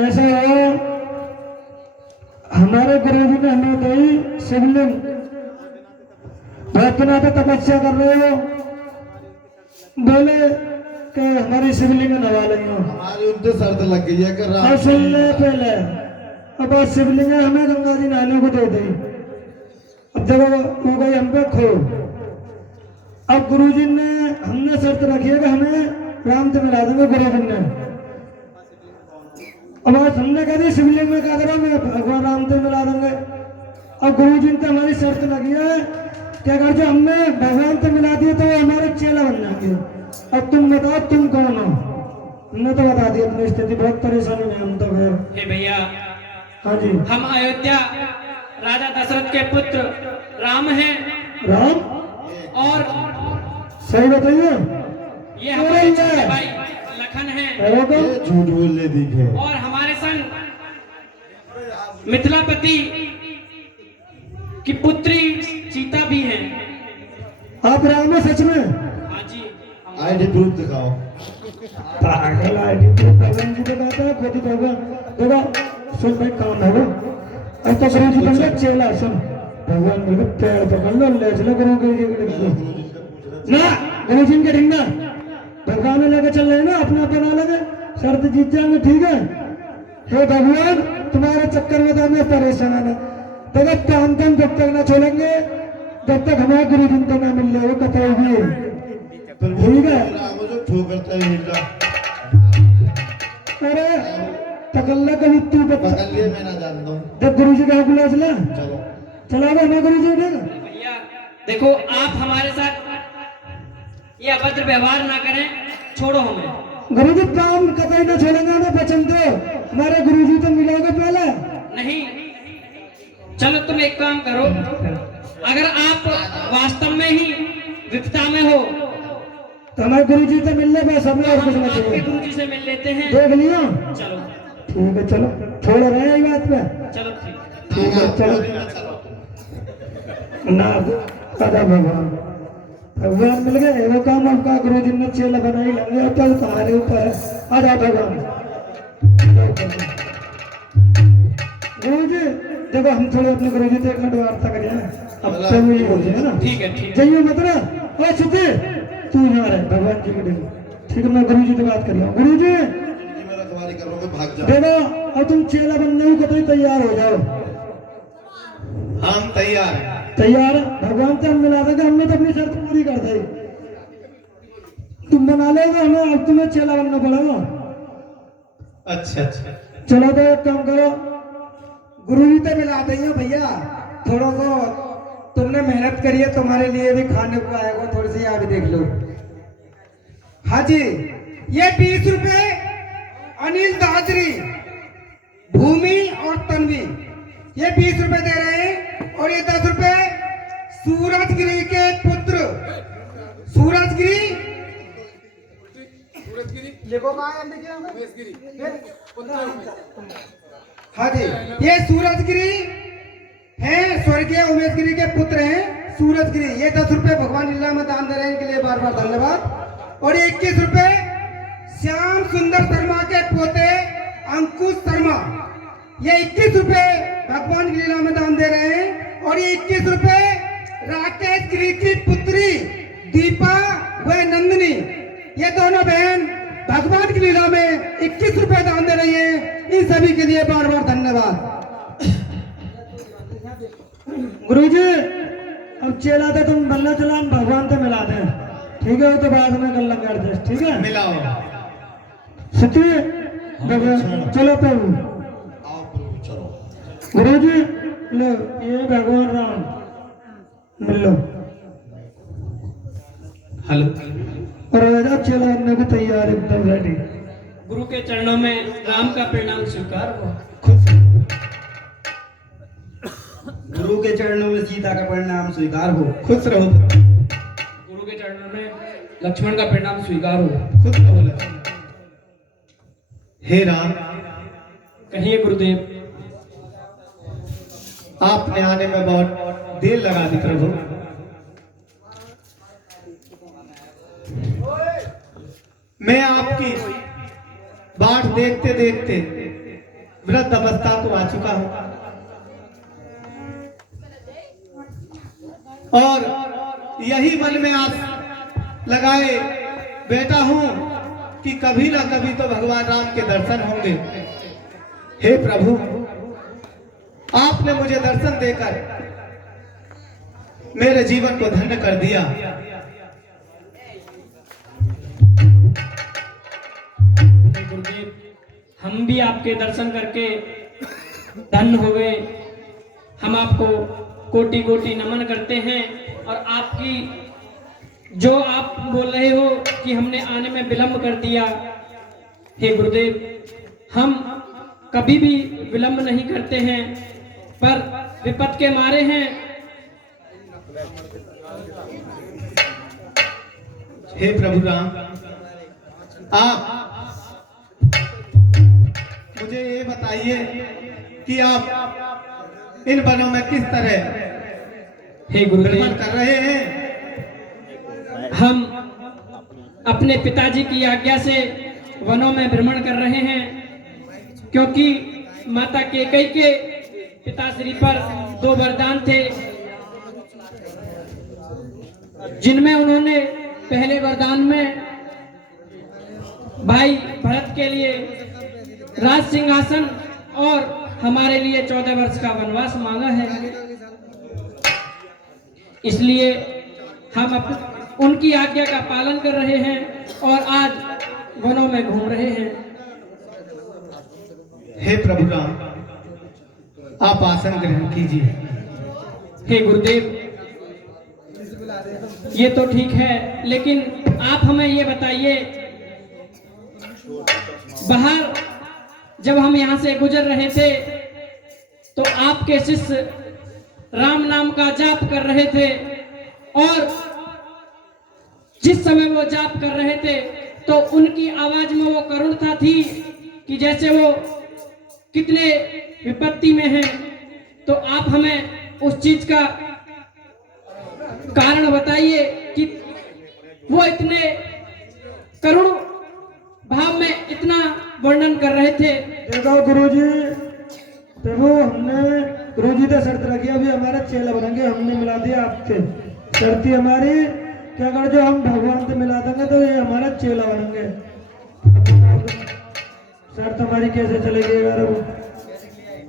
ऐसे हो हमारे गुरुजी ने हमें दी शिवलिंग, बहुत दिनों से तपस्या कर रहे हो, बोले कि हमारी शिवलिंग नवा लेंगे। हमारी उनसे शर्त लग गई है कि राम और सुन ले पहले, अब वो शिवलिंग हमें गंगा जी नहाने को दे दी, अब देखो हो गई हम पे खो। अब गुरुजी ने हमने शर्त रखी है कि हमें राम से मिला देंगे गुरुजी ने। अब आज हमने कह दी शिवलिंग में क्या करो मैं भगवान राम से मिला देंगे। और गुरुजी ने हमारी शर्त लगी है कि अगर जो हमने भगवान से मिला दिए तो वो हमारे चेला बन जाएंगे। अब तुम बताओ तुम कौन हो? हमने तो बता दी अपनी स्थिति, बहुत परेशानी में हम तो गए। हे भैया, हाँ जी, हम अयोध्या राजा दशरथ के पुत्र राम हैं, राम और सही बताइए। ये हमारे छोटे भाई लखन हैं, ये झूठ बोलने दिखे। और हमारे संग मिथिलापति की पुत्री सीता भी हैं। आप राम हो सच में? हाँ जी, आईडी प्रूफ दिखाओ। पागल आईडी तो भगवान जी को कहता है, खुद ही भगवान। देखो सुन भाई, काम है वो, अब तो गुरु जी बन गए चेला। सुन भगवान बोले पैर पकड़ लो, ले चलो गुरु जी के ना, गुरु जी के ढिंगा भगवान ने लेके चल रहे हैं ना, अपना बना लगे शर्त जीत जाएंगे, ठीक है? हे भगवान तुम्हारे चक्कर में तो हमें परेशान है। देखो काम जब तक ना छोड़ेंगे जब तक हमारे गुरु जी को ना मिल रहे हो कतई भी, ठीक है? राम जो ठोकरता है हिलता। अरे पकड़ ले कभी तू पकड़ लिए मैं ना जानता हूँ। जब गुरु जी का बुला चला चलो चला गया ना गुरु जी। ठीक भैया देखो, आप हमारे साथ ये अभद्र व्यवहार ना करें, छोड़ो हमें। गुरु जी काम कतई ना छोड़ेंगे, हमें बचन दो, हमारे गुरु जी तो मिलोगे पहले। नहीं, चलो तुम एक काम करो, अगर आप वास्तव में ही विपता में हो तो हमारे गुरु जी से मिलने बस, हमें और कुछ हम नहीं आपके चाहिए। गुरु जी से मिल लेते हैं। देख लिया, चलो ठीक है चलो, छोड़ रहे हैं ये बात पे, चलो ठीक। ठीक है चलो ना। दादा भगवान भगवान मिल गए, वो काम आपका गुरु जी ने चेला बना ही लेंगे। अब तो तुम्हारे ऊपर है, आ जाओ भगवान। गुरु जी देखो, हम थोड़े अपने गुरु जी से एक मिनट वार्ता करिए, अब तो मुझे बोलिए ना, ठीक है, ठीक है। जाइए मत ना। ओ सुधे तू यहाँ रहे भगवान जी के दिन, ठीक है? मैं गुरु जी से बात कर रहा हूँ। गुरु जी मैं रखवाली कर रहा हूँ, भाग जाओ। देखो अब तुम चेला बनने को तो तैयार हो जाओ। हम तैयार हैं। तैयार भगवान से हम मिला देंगे, हमने तो अपनी शर्त पूरी कर दी। तुम बना लोगे हमें, अब तुम्हें चेला बनना पड़ेगा। अच्छा अच्छा, चलो तो एक काम करो, गुरु जी से मिला देंगे भैया। थोड़ा को तुमने मेहनत करी है, तुम्हारे लिए भी खाने को आएगा, थोड़ी सी यहाँ भी देख लो। हाँ जी, ये 20 रुपए अनिल दादरी, भूमि और तन्वी, ये 20 रुपए दे रहे हैं। और ये 10 रुपए सूरजगिरी के पुत्र, सूरजगिरी देखो हाँ जी, ये सूरजगिरी हैं, स्वर्गीय उमेशगिरी के पुत्र हैं, सूरजगिरी, ये 10 रुपए भगवान लीला में दान दे रहे हैं, इनके लिए बार बार धन्यवाद। और ये 21 रुपए श्याम सुंदर शर्मा के पोते अंकुश शर्मा, ये 21 रुपए भगवान की लीला में दान दे रहे हैं। और ये 21 रुपए राकेश गिरी की पुत्री दीपा व नंदिनी, ये दोनों बहन भगवान की लीला में 21 रुपए दान दे रही हैं, इन सभी के लिए बार बार धन्यवाद। गुरुजी अब चेला तो तुम बल्ला चला, हम भगवान तो मिला दें, ठीक है? वो तो बाद में कर लेंगे एडजस्ट, ठीक है? मिलाओ। सती चलो प्रभु। आओ प्रभु चलो। गुरुजी लो ये भगवान राम मिल लो। हेलो। और राजा चेला आने की तैयार एकदम रेडी। गुरु के चरणों में राम का प्रणाम स्वीकार हो। गुरु के चरणों में सीता का प्रणाम स्वीकार हो। खुश रहो। गुरु के चरणों में लक्ष्मण का प्रणाम स्वीकार हो। खुश रहो लक्ष्मण। हे राम, कहिए गुरुदेव। आपने आने में बहुत देर लगा दी प्रभु। मैं आपकी बाट देखते देखते वृद्ध अवस्था को आ चुका हूं और यही मन में आस लगाए बैठा हूं कि कभी ना कभी तो भगवान राम के दर्शन होंगे। हे प्रभु, आपने मुझे दर्शन देकर मेरे जीवन को धन्य कर दिया। गुरुदेव, हम भी आपके दर्शन करके धन्य हो गए। हम आपको कोटि कोटि नमन करते हैं। और आपकी जो आप बोल रहे हो कि हमने आने में विलंब कर दिया, हे गुरुदेव, हम कभी भी विलंब नहीं करते हैं, पर विपत के मारे हैं। हे प्रभु राम, आप मुझे ये बताइए कि आप इन वनों में किस तरह हे गुरुदेव, भ्रमण कर रहे हैं? हम अपने पिताजी की आज्ञा से वनों में भ्रमण कर रहे हैं, क्योंकि माता कैकेयी के पिताश्री पर 2 वरदान थे, जिनमें उन्होंने पहले वरदान में भाई भरत के लिए राज सिंहासन और हमारे लिए 14 वर्ष का वनवास मांगा है। इसलिए हम उनकी आज्ञा का पालन कर रहे हैं और आज वनों में घूम रहे हैं। हे प्रभु राम, आप आसन ग्रहण कीजिए। हे गुरुदेव, ये तो ठीक है, लेकिन आप हमें ये बताइए, बाहर जब हम यहाँ से गुजर रहे थे तो आपके शिष्य राम नाम का जाप कर रहे थे, और जिस समय वो जाप कर रहे थे तो उनकी आवाज में वो करुणता थी कि जैसे वो कितने विपत्ति में हैं। तो आप हमें उस चीज का कारण बताइए कि वो इतने करुण भाव में इतना वर्णन कर रहे थे। देखो गुरुजी, प्रभु हमने गुरुजी ने शर्त रखी, अभी हमारा चेला बनेंगे, हमने मिला दिया आपसे। शर्त हमारी क्या कर, जो हम भगवान से मिला देंगे तो ये हमारा चेला बनेंगे। शर्त हमारी कैसे चलेगी यार?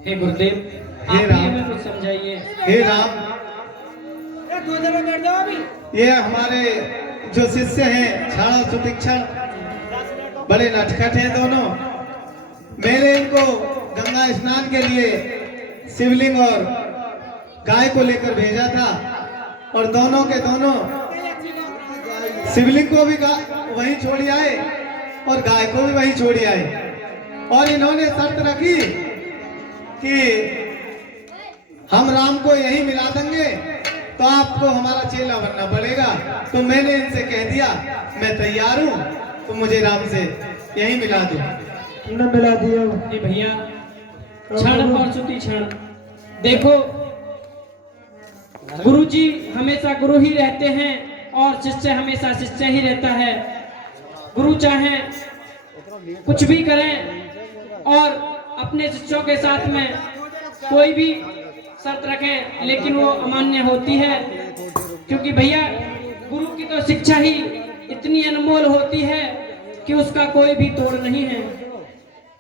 हे गुरुदेव, हे आप राम। ही हमें कुछ समझाइए। हे राम, ये हमारे जो शिष्य हैं क्षण सुतीक्षण, बड़े नटखट हैं दोनों। मैंने इनको गंगा स्नान के लिए शिवलिंग और गाय को लेकर भेजा था, और दोनों के दोनों शिवलिंग को भी वहीं छोड़ आए और गाय को भी वहीं छोड़ आए। और इन्होंने शर्त रखी कि हम राम को यहीं मिला देंगे तो आपको हमारा चेला बनना पड़ेगा। तो मैंने इनसे कह दिया मैं तैयार हूँ, तो मुझे राम से यहीं मिला दो। तुमने मिला दिया। हे भैया, क्षण और सुती क्षण देखो, गुरुजी हमेशा गुरु ही रहते हैं और शिष्य हमेशा शिष्य ही रहता है। गुरु चाहे कुछ भी करें और अपने शिष्यों के साथ में कोई भी शर्त रखें, लेकिन वो अमान्य होती है, क्योंकि भैया गुरु की तो शिक्षा ही इतनी अनमोल होती है कि उसका कोई भी तोड़ नहीं है।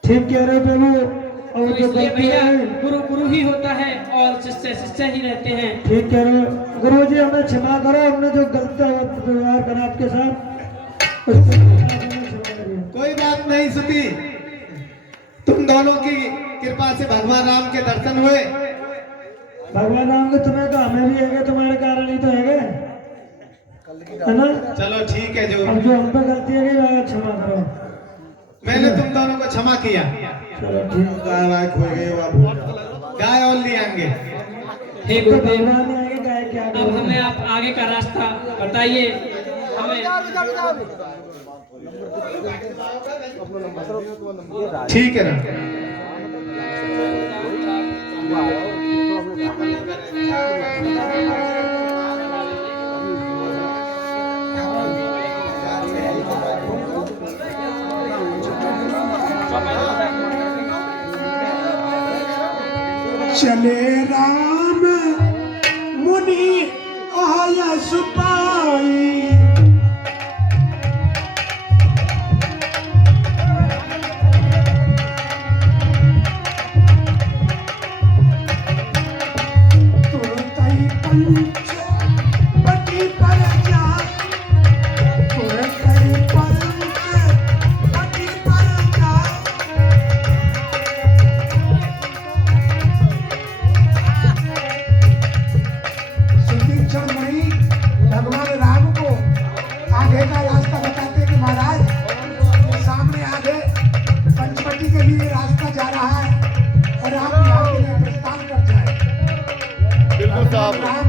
ठीक कह रहे हो प्रभु। और तो जो इसलिए गलती भैया है, गुरु गुरु ही होता है और शिष्य शिष्य ही रहते हैं। ठीक कह रहे हो। गुरु जी हमें क्षमा करो, हमने जो गलत व्यवहार करा आपके साथ उसको क्षमा करिए। कोई बात नहीं सुती, तुम दोनों की कृपा से भगवान राम के दर्शन हुए। भगवान राम के तुम्हें तो हमें भी है, तुम्हारे कारण ही तो है ना। चलो ठीक है, जो अब जो हम पे गलती है कि क्षमा करो। मैंने तुम दोनों को क्षमा किया। चलो ठीक। गाय खो गए हो आप। गाय और ले आएंगे। हे तो गुरुदेव, भगवान ने आगे क्या क्या अब हमें आप आगे का रास्ता बताइए। हमें ठीक है ना। चले राम मुनि आया सुपाई, तुरतई पंच पति पर जाए, तुरतई पंच पति पर जाए। सुदीक्षण मुनि भगवान राम को आगे का रास्ता बताते कि महाराज सामने आगे पंचवटी के लिए रास्ता जा रहा है और आप यहाँ के लिए प्रस्थान कर जाए। बिल्कुल साहब। राम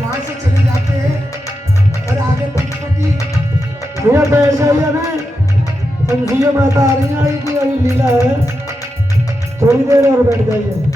वहाँ से चले जाते हैं और आगे पंचवटी भैया बैठ जाइए ना, पंछियों माता आ रही है कि अभी लीला है, थोड़ी देर और बैठ जाइए।